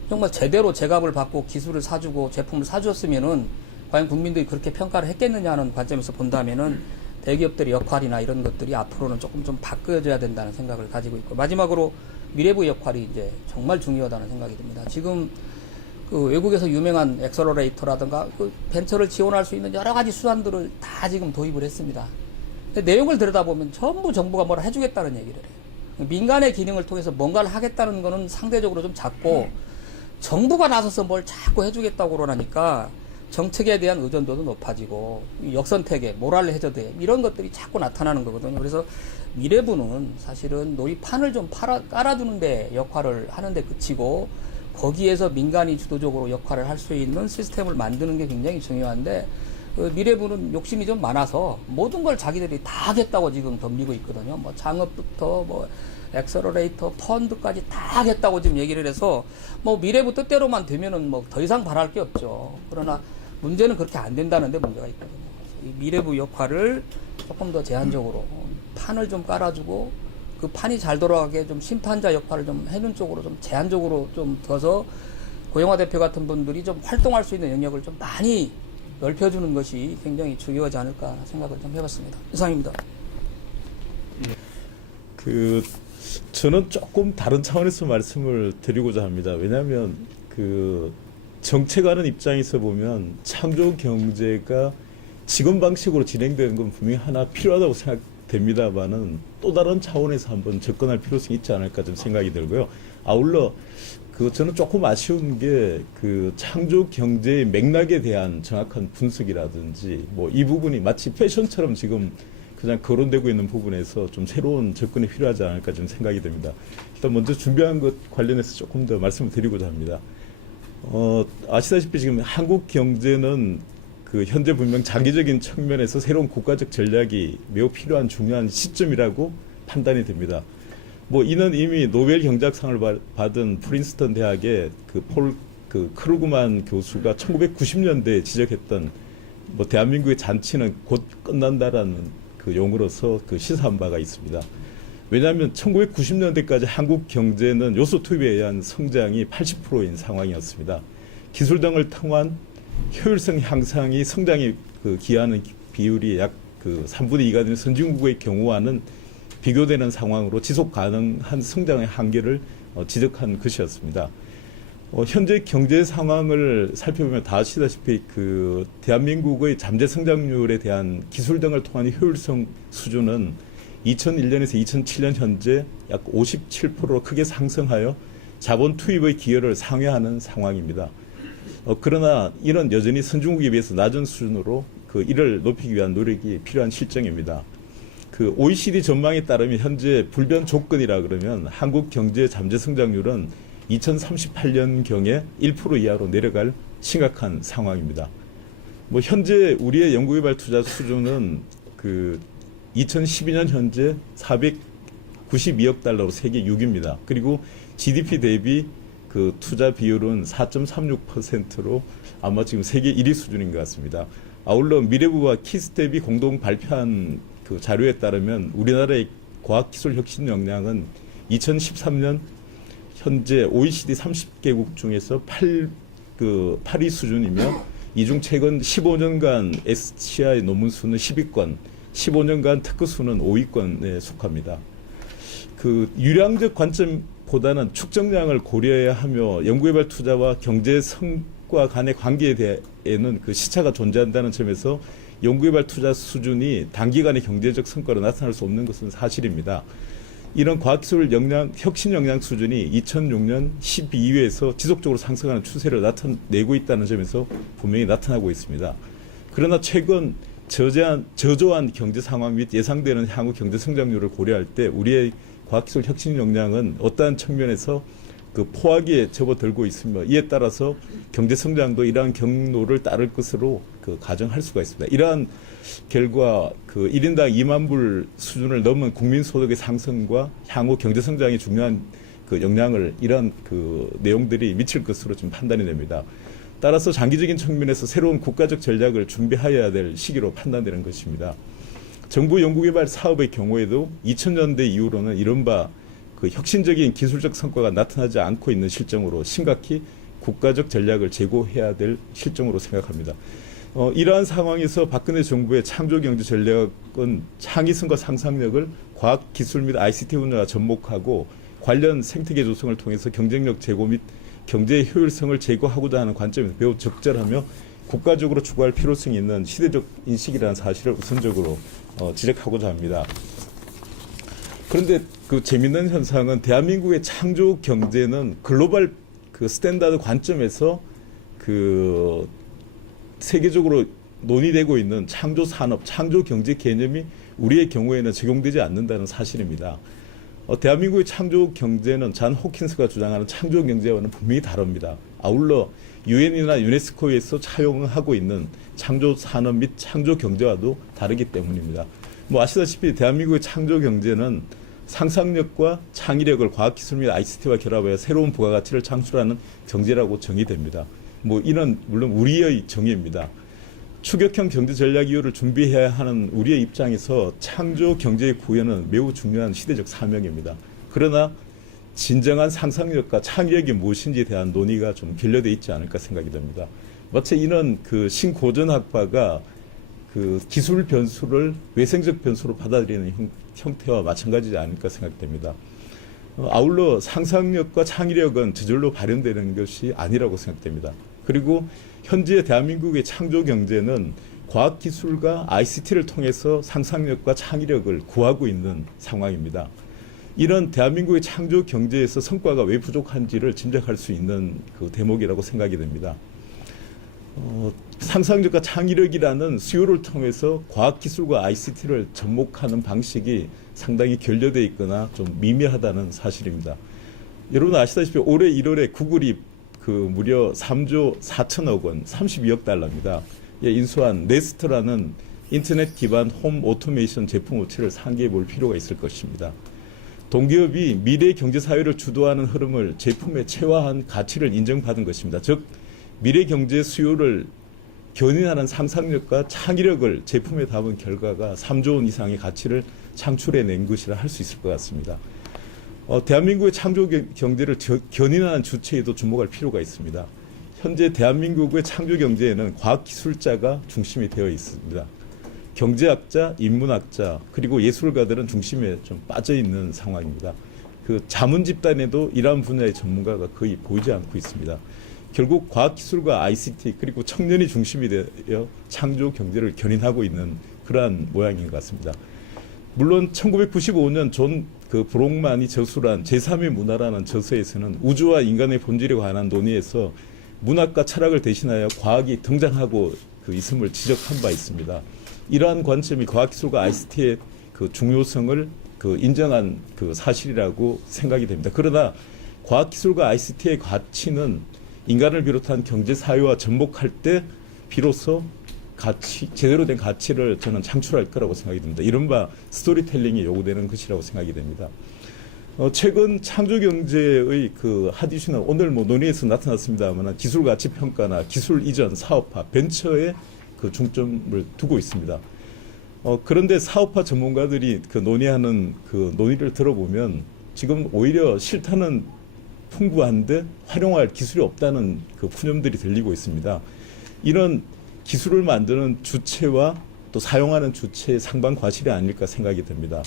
정말 제대로 제값을 받고 기술을 사주고 제품을 사주었으면은 과연 국민들이 그렇게 평가를 했겠느냐 하는 관점에서 본다면은 대기업들의 역할이나 이런 것들이 앞으로는 조금 좀 바뀌어져야 된다는 생각을 가지고 있고, 마지막으로 미래부 역할이 이제 정말 중요하다는 생각이 듭니다. 지금 외국에서 유명한 엑셀러레이터라든가 벤처를 지원할 수 있는 여러 가지 수단들을 다 지금 도입을 했습니다. 근데 내용을 들여다보면 전부 정부가 뭐라 해주겠다는 얘기를 해요. 민간의 기능을 통해서 뭔가를 하겠다는 거는 상대적으로 좀 작고, 정부가 나서서 뭘 자꾸 해주겠다고 그러니까 정책에 대한 의존도도 높아지고, 역선택에, 모랄 해저드에 이런 것들이 자꾸 나타나는 거거든요. 그래서 미래부는 사실은 놀이판을 좀 깔아주는 데 역할을 하는데 그치고, 거기에서 민간이 주도적으로 역할을 할 수 있는 시스템을 만드는 게 굉장히 중요한데, 미래부는 욕심이 좀 많아서 모든 걸 자기들이 다 하겠다고 지금 덤비고 있거든요. 뭐 창업부터 뭐 엑셀러레이터, 펀드까지 다 하겠다고 지금 얘기를 해서 뭐 미래부 뜻대로만 되면은 뭐 더 이상 바랄 게 없죠. 그러나 문제는 그렇게 안 된다는데 문제가 있거든요. 이 미래부 역할을 조금 더 제한적으로 판을 좀 깔아주고 그 판이 잘 돌아가게 좀 심판자 역할을 좀 해준 쪽으로 좀 제한적으로 좀 둬서 고영화 대표 같은 분들이 좀 활동할 수 있는 영역을 좀 많이 넓혀주는 것이 굉장히 중요하지 않을까 생각을 좀 해봤습니다. 이상입니다. 저는 조금 다른 차원에서 말씀을 드리고자 합니다. 왜냐하면 정책하는 입장에서 보면 창조 경제가 지금 방식으로 진행되는 건 분명히 하나 필요하다고 생각됩니다만은 또 다른 차원에서 한번 접근할 필요성이 있지 않을까 좀 생각이 들고요. 아울러 저는 조금 아쉬운 게 창조 경제의 맥락에 대한 정확한 분석이라든지 뭐 이 부분이 마치 패션처럼 지금 그냥 거론되고 있는 부분에서 좀 새로운 접근이 필요하지 않을까 좀 생각이 듭니다. 일단 먼저 준비한 것 관련해서 조금 더 말씀을 드리고자 합니다. 아시다시피 지금 한국 경제는 현재 분명 장기적인 측면에서 새로운 국가적 전략이 매우 필요한 중요한 시점이라고 판단이 됩니다. 뭐 이는 이미 노벨 경제학상을 받은 프린스턴 대학의 폴 크루그만 교수가 1990년대에 지적했던 뭐 대한민국의 잔치는 곧 끝난다라는 용어로서 시사한 바가 있습니다. 왜냐하면 1990년대까지 한국 경제는 요소 투입에 의한 성장이 80%인 상황이었습니다. 기술 등을 통한 효율성 향상이 성장에 기여하는 비율이 약 3분의 2가 되는 선진국의 경우와는 비교되는 상황으로 지속 가능한 성장의 한계를 지적한 것이었습니다. 현재 경제 상황을 살펴보면 다 아시다시피 대한민국의 잠재 성장률에 대한 기술 등을 통한 효율성 수준은 2001년에서 2007년 현재 약 57%로 크게 상승하여 자본 투입의 기여를 상회하는 상황입니다. 그러나 이는 여전히 선진국에 비해서 낮은 수준으로 이를 높이기 위한 노력이 필요한 실정입니다. 그 OECD 전망에 따르면 현재 불변 조건이라 그러면 한국 경제 잠재 성장률은 2038년경에 1% 이하로 내려갈 심각한 상황입니다. 뭐 현재 우리의 연구개발 투자 수준은 그 2012년 현재 492억 달러로 세계 6위입니다. 그리고 GDP 대비 그 투자 비율은 4.36%로 아마 지금 세계 1위 수준인 것 같습니다. 아울러 미래부와 키스텝이 공동 발표한 그 자료에 따르면 우리나라의 과학기술 혁신 역량은 2013년 현재 OECD 30개국 중에서 8위 수준이며 이 중 최근 15년간 SCI 논문 수는 10위권, 15년간 특허 수는 5위권에 속합니다. 그 유량적 관점보다는 축적량을 고려해야 하며 연구개발 투자와 경제 성과 간의 관계에 대해는 그 시차가 존재한다는 점에서 연구개발 투자 수준이 단기간의 경제적 성과로 나타날 수 없는 것은 사실입니다. 이런 과학기술 역량, 혁신 역량 수준이 2006년 12위에서 지속적으로 상승하는 추세를 나타내고 있다는 점에서 분명히 나타나고 있습니다. 그러나 최근 저조한 경제 상황 및 예상되는 향후 경제 성장률을 고려할 때 우리의 과학기술 혁신 역량은 어떠한 측면에서 그 포화기에 접어들고 있으며 이에 따라서 경제 성장도 이러한 경로를 따를 것으로 그 가정할 수가 있습니다. 이러한 결과 그 1인당 2만 불 수준을 넘은 국민 소득의 상승과 향후 경제 성장에 중요한 그 영향을 이러한 그 내용들이 미칠 것으로 좀 판단이 됩니다. 따라서 장기적인 측면에서 새로운 국가적 전략을 준비하여야 될 시기로 판단되는 것입니다. 정부 연구개발 사업의 경우에도 2000년대 이후로는 이른바 그 혁신적인 기술적 성과가 나타나지 않고 있는 실정으로 심각히 국가적 전략을 제고해야 될 실정으로 생각합니다. 이러한 상황에서 박근혜 정부의 창조경제 전략은 창의성과 상상력을 과학, 기술 및 ICT 분야와 접목하고 관련 생태계 조성을 통해서 경쟁력 제고 및 경제의 효율성을 제고하고자 하는 관점에서 매우 적절하며 국가적으로 추구할 필요성이 있는 시대적 인식이라는 사실을 우선적으로 지적하고자 합니다. 그런데 그 재미있는 현상은 대한민국의 창조 경제는 글로벌 그 스탠다드 관점에서 그 세계적으로 논의되고 있는 창조 산업, 창조 경제 개념이 우리의 경우에는 적용되지 않는다는 사실입니다. 대한민국의 창조 경제는 잔 호킨스가 주장하는 창조 경제와는 분명히 다릅니다. 아울러 유엔이나 유네스코에서 차용하고 있는 창조 산업 및 창조 경제와도 다르기 때문입니다. 뭐 아시다시피 대한민국의 창조 경제는 상상력과 창의력을 과학기술 및 ICT와 결합하여 새로운 부가가치를 창출하는 경제라고 정의됩니다. 뭐 이는 물론 우리의 정의입니다. 추격형 경제 전략 이후를 준비해야 하는 우리의 입장에서 창조 경제의 구현은 매우 중요한 시대적 사명입니다. 그러나 진정한 상상력과 창의력이 무엇인지에 대한 논의가 좀 결여되어 있지 않을까 생각이 됩니다. 마치 이는 그 신고전학파가 그 기술 변수를 외생적 변수로 받아들이는 형태와 마찬가지지 않을까 생각됩니다. 아울러 상상력과 창의력은 저절로 발현되는 것이 아니라고 생각됩니다. 그리고 현재 대한민국의 창조 경제는 과학기술과 ICT를 통해서 상상력과 창의력을 구하고 있는 상황입니다. 이런 대한민국의 창조 경제에서 성과가 왜 부족한지를 짐작할 수 있는 그 대목이라고 생각이 됩니다. 상상력과 창의력이라는 수요를 통해서 과학기술과 ICT를 접목하는 방식이 상당히 결여되어 있거나 좀 미미하다는 사실입니다. 여러분 아시다시피 올해 1월에 구글이 그 무려 3조 4천억 원, 32억 달러입니다. 인수한 네스트라는 인터넷 기반 홈 오토메이션 제품 업체를 상기해 볼 필요가 있을 것입니다. 동기업이 미래 경제 사회를 주도하는 흐름을 제품에 체화한 가치를 인정받은 것입니다. 즉 미래 경제 수요를 견인하는 상상력과 창의력을 제품에 담은 결과가 3조 원 이상의 가치를 창출해낸 것이라 할 수 있을 것 같습니다. 대한민국의 창조 경제를 견인하는 주체에도 주목할 필요가 있습니다. 현재 대한민국의 창조 경제에는 과학기술자가 중심이 되어 있습니다. 경제학자, 인문학자, 그리고 예술가들은 중심에 좀 빠져 있는 상황입니다. 그 자문 집단에도 이러한 분야의 전문가가 거의 보이지 않고 있습니다. 결국 과학기술과 ICT 그리고 청년이 중심이 되어 창조 경제를 견인하고 있는 그러한 모양인 것 같습니다. 물론 1995년 존 브록만이 저술한 제3의 문화라는 저서에서는 우주와 인간의 본질에 관한 논의에서 문학과 철학을 대신하여 과학이 등장하고 있음을 지적한 바 있습니다. 이러한 관점이 과학기술과 ICT의 그 중요성을 그 인정한 그 사실이라고 생각이 됩니다. 그러나 과학기술과 ICT의 가치는 인간을 비롯한 경제 사회와 접목할 때 비로소 제대로 된 가치를 저는 창출할 거라고 생각이 듭니다. 이른바 스토리텔링이 요구되는 것이라고 생각이 됩니다. 최근 창조경제의 그 핫 이슈는 오늘 뭐 논의에서 나타났습니다만 기술 가치 평가나 기술 이전 사업화 벤처에 그 중점을 두고 있습니다. 그런데 사업화 전문가들이 그 논의하는 그 논의를 들어보면 지금 오히려 실탄은 풍부한데 활용할 기술이 없다는 그 푸념들이 들리고 있습니다. 이런 기술을 만드는 주체와 또 사용하는 주체의 상반 과실이 아닐까 생각이 듭니다.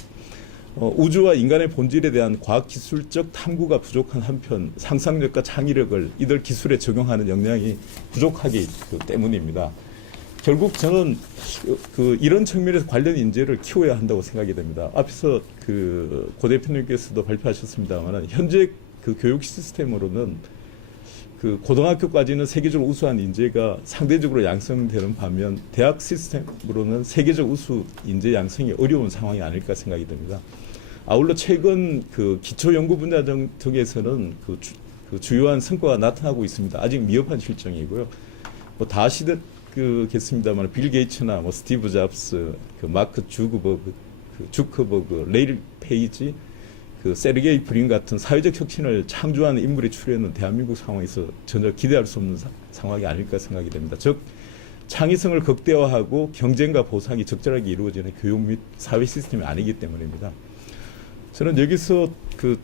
우주와 인간의 본질에 대한 과학기술적 탐구가 부족한 한편 상상력과 창의력을 이들 기술에 적용하는 역량이 부족하기 때문입니다. 결국 저는 이런 측면에서 관련 인재를 키워야 한다고 생각이 됩니다. 앞에서 고 대표님께서도 발표하셨습니다만 현재 그 교육 시스템으로는 그 고등학교까지는 세계적으로 우수한 인재가 상대적으로 양성되는 반면 대학 시스템으로는 세계적 우수 인재 양성이 어려운 상황이 아닐까 생각이 됩니다. 아울러 최근 그 기초 연구 분야 등에서는 그 주요한 성과가 나타나고 있습니다. 아직 미흡한 실정이고요. 뭐 다 아시겠습니다만 빌 게이츠나 뭐 스티브 잡스, 그 마크 주커버그, 레일 페이지, 그 세르게이 브린 같은 사회적 혁신을 창조하는 인물의 출현은 대한민국 상황에서 전혀 기대할 수 없는 상황이 아닐까 생각이 됩니다. 즉 창의성을 극대화하고 경쟁과 보상이 적절하게 이루어지는 교육 및 사회 시스템이 아니기 때문입니다. 저는 여기서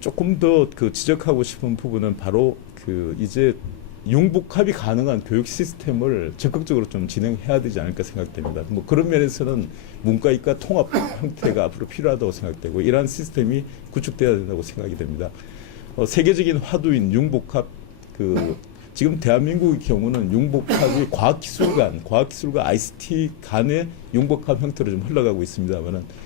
조금 더 지적하고 싶은 부분은 바로 이제 융복합이 가능한 교육 시스템을 적극적으로 좀 진행해야 되지 않을까 생각됩니다. 뭐 그런 면에서는 문과 이과 통합 형태가 앞으로 필요하다고 생각되고 이러한 시스템이 구축돼야 된다고 생각이 됩니다. 세계적인 화두인 융복합 지금 대한민국의 경우는 융복합이 과학기술과 ICT 간의 융복합 형태로 좀 흘러가고 있습니다만은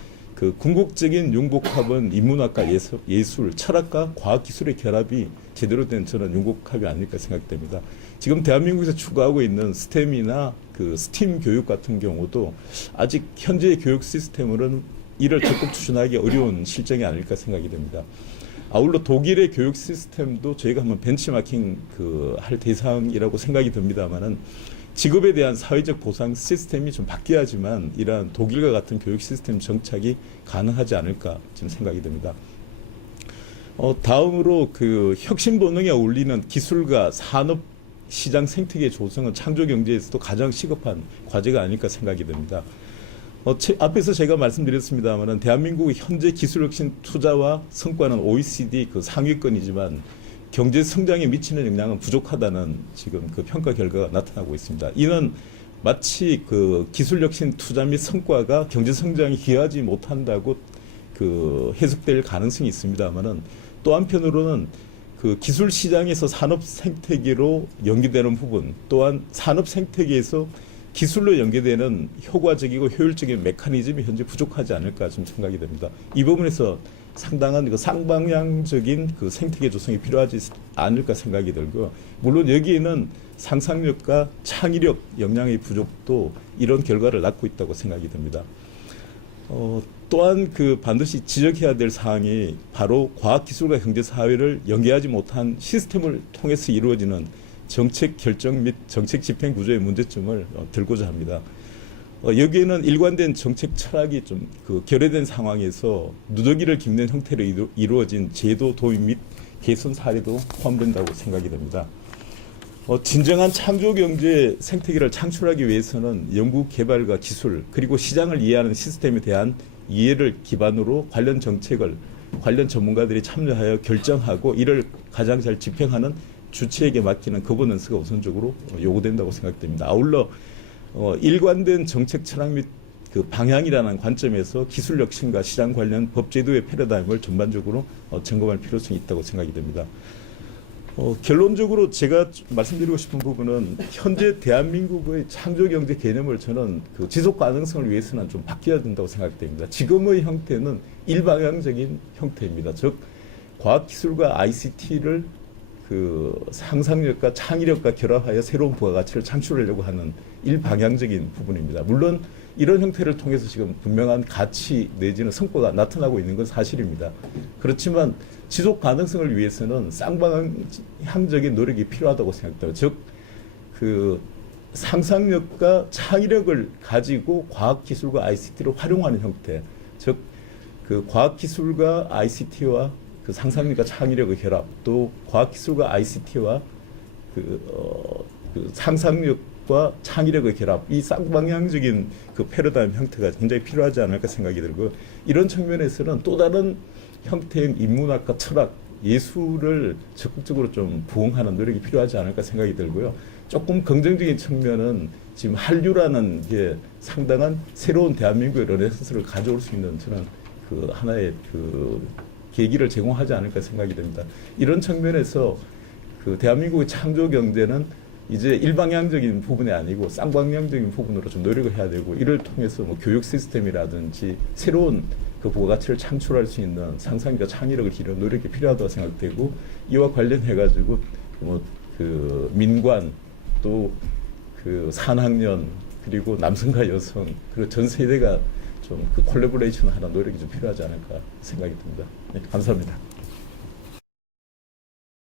궁극적인 융복합은 인문학과 예술, 철학과 과학기술의 결합이 제대로 된 저는 융복합이 아닐까 생각됩니다. 지금 대한민국에서 추구하고 있는 스템이나 스팀 교육 같은 경우도 아직 현재의 교육 시스템으로는 이를 적극 추진하기 어려운 실정이 아닐까 생각이 됩니다. 아울러 독일의 교육 시스템도 저희가 한번 벤치마킹 할 대상이라고 생각이 듭니다만은 직업에 대한 사회적 보상 시스템이 좀 바뀌어야지만 이러한 독일과 같은 교육 시스템 정착이 가능하지 않을까 지금 생각이 됩니다. 다음으로 혁신 본능에 어울리는 기술과 산업 시장 생태계 조성은 창조 경제에서도 가장 시급한 과제가 아닐까 생각이 됩니다. 앞에서 제가 말씀드렸습니다만 대한민국의 현재 기술혁신 투자와 성과는 OECD 상위권이지만 경제 성장에 미치는 영향은 부족하다는 지금 평가 결과가 나타나고 있습니다. 이는 마치 기술혁신 투자 및 성과가 경제 성장에 기여하지 못한다고 해석될 가능성이 있습니다만은 또 한편으로는 기술 시장에서 산업 생태계로 연계되는 부분 또한 산업 생태계에서 기술로 연계되는 효과적이고 효율적인 메커니즘이 현재 부족하지 않을까 좀 생각이 됩니다. 이 부분에서 상당한 쌍방향적인 생태계 조성이 필요하지 않을까 생각이 들고요. 물론 여기에는 상상력과 창의력 역량의 부족도 이런 결과를 낳고 있다고 생각이 듭니다. 또한 반드시 지적해야 될 사항이 바로 과학기술과 경제사회를 연계하지 못한 시스템을 통해서 이루어지는 정책 결정 및 정책 집행 구조의 문제점을 들고자 합니다. 여기에는 일관된 정책 철학이 좀 결여된 상황에서 누더기를 깁는 형태로 이루어진 제도 도입 및 개선 사례도 포함된다고 생각이 됩니다. 진정한 창조 경제 생태계를 창출하기 위해서는 연구 개발과 기술 그리고 시장을 이해하는 시스템에 대한 이해를 기반으로 관련 정책을 관련 전문가들이 참여하여 결정하고 이를 가장 잘 집행하는 주체에게 맡기는 거버넌스가 우선적으로 요구된다고 생각됩니다. 아울러 일관된 정책 철학 및 방향이라는 관점에서 기술 혁신과 시장 관련 법제도의 패러다임을 전반적으로 점검할 필요성이 있다고 생각이 됩니다. 결론적으로 제가 말씀드리고 싶은 부분은 현재 대한민국의 창조경제 개념을 저는 지속 가능성을 위해서는 좀 바뀌어야 된다고 생각됩니다. 지금의 형태는 일방향적인 형태입니다. 즉 과학기술과 ICT를 상상력과 창의력과 결합하여 새로운 부가가치를 창출하려고 하는 일방향적인 부분입니다. 물론 이런 형태를 통해서 지금 분명한 가치 내지는 성과가 나타나고 있는 건 사실입니다. 그렇지만 지속 가능성을 위해서는 쌍방향적인 노력이 필요하다고 생각돼요. 즉, 그 상상력과 창의력을 가지고 과학기술과 ICT를 활용하는 형태, 즉, 그 과학기술과 ICT와 그 상상력과 창의력의 결합, 또 과학기술과 ICT와 그 상상력과 창의력의 결합, 이 쌍방향적인 그 패러다임 형태가 굉장히 필요하지 않을까 생각이 들고, 이런 측면에서는 또 다른 형태의 인문학과 철학, 예술을 적극적으로 좀 부흥하는 노력이 필요하지 않을까 생각이 들고요. 조금 긍정적인 측면은 지금 한류라는 게 상당한 새로운 대한민국의 르네상스를 가져올 수 있는 저는 그 하나의 그 계기를 제공하지 않을까 생각이 됩니다. 이런 측면에서 그 대한민국의 창조 경제는 이제 일방향적인 부분이 아니고 쌍방향적인 부분으로 좀 노력을 해야 되고, 이를 통해서 뭐 교육 시스템이라든지 새로운 그 부가가치를 창출할 수 있는 상상력과 창의력을 기르는 노력이 필요하다고 생각되고, 이와 관련해 가지고 뭐 그 민관, 또 그 산학년, 그리고 남성과 여성, 그리고 전 세대가 좀 그 콜래보레이션 하는 노력이 좀 필요하지 않을까 생각이 듭니다. 네, 감사합니다.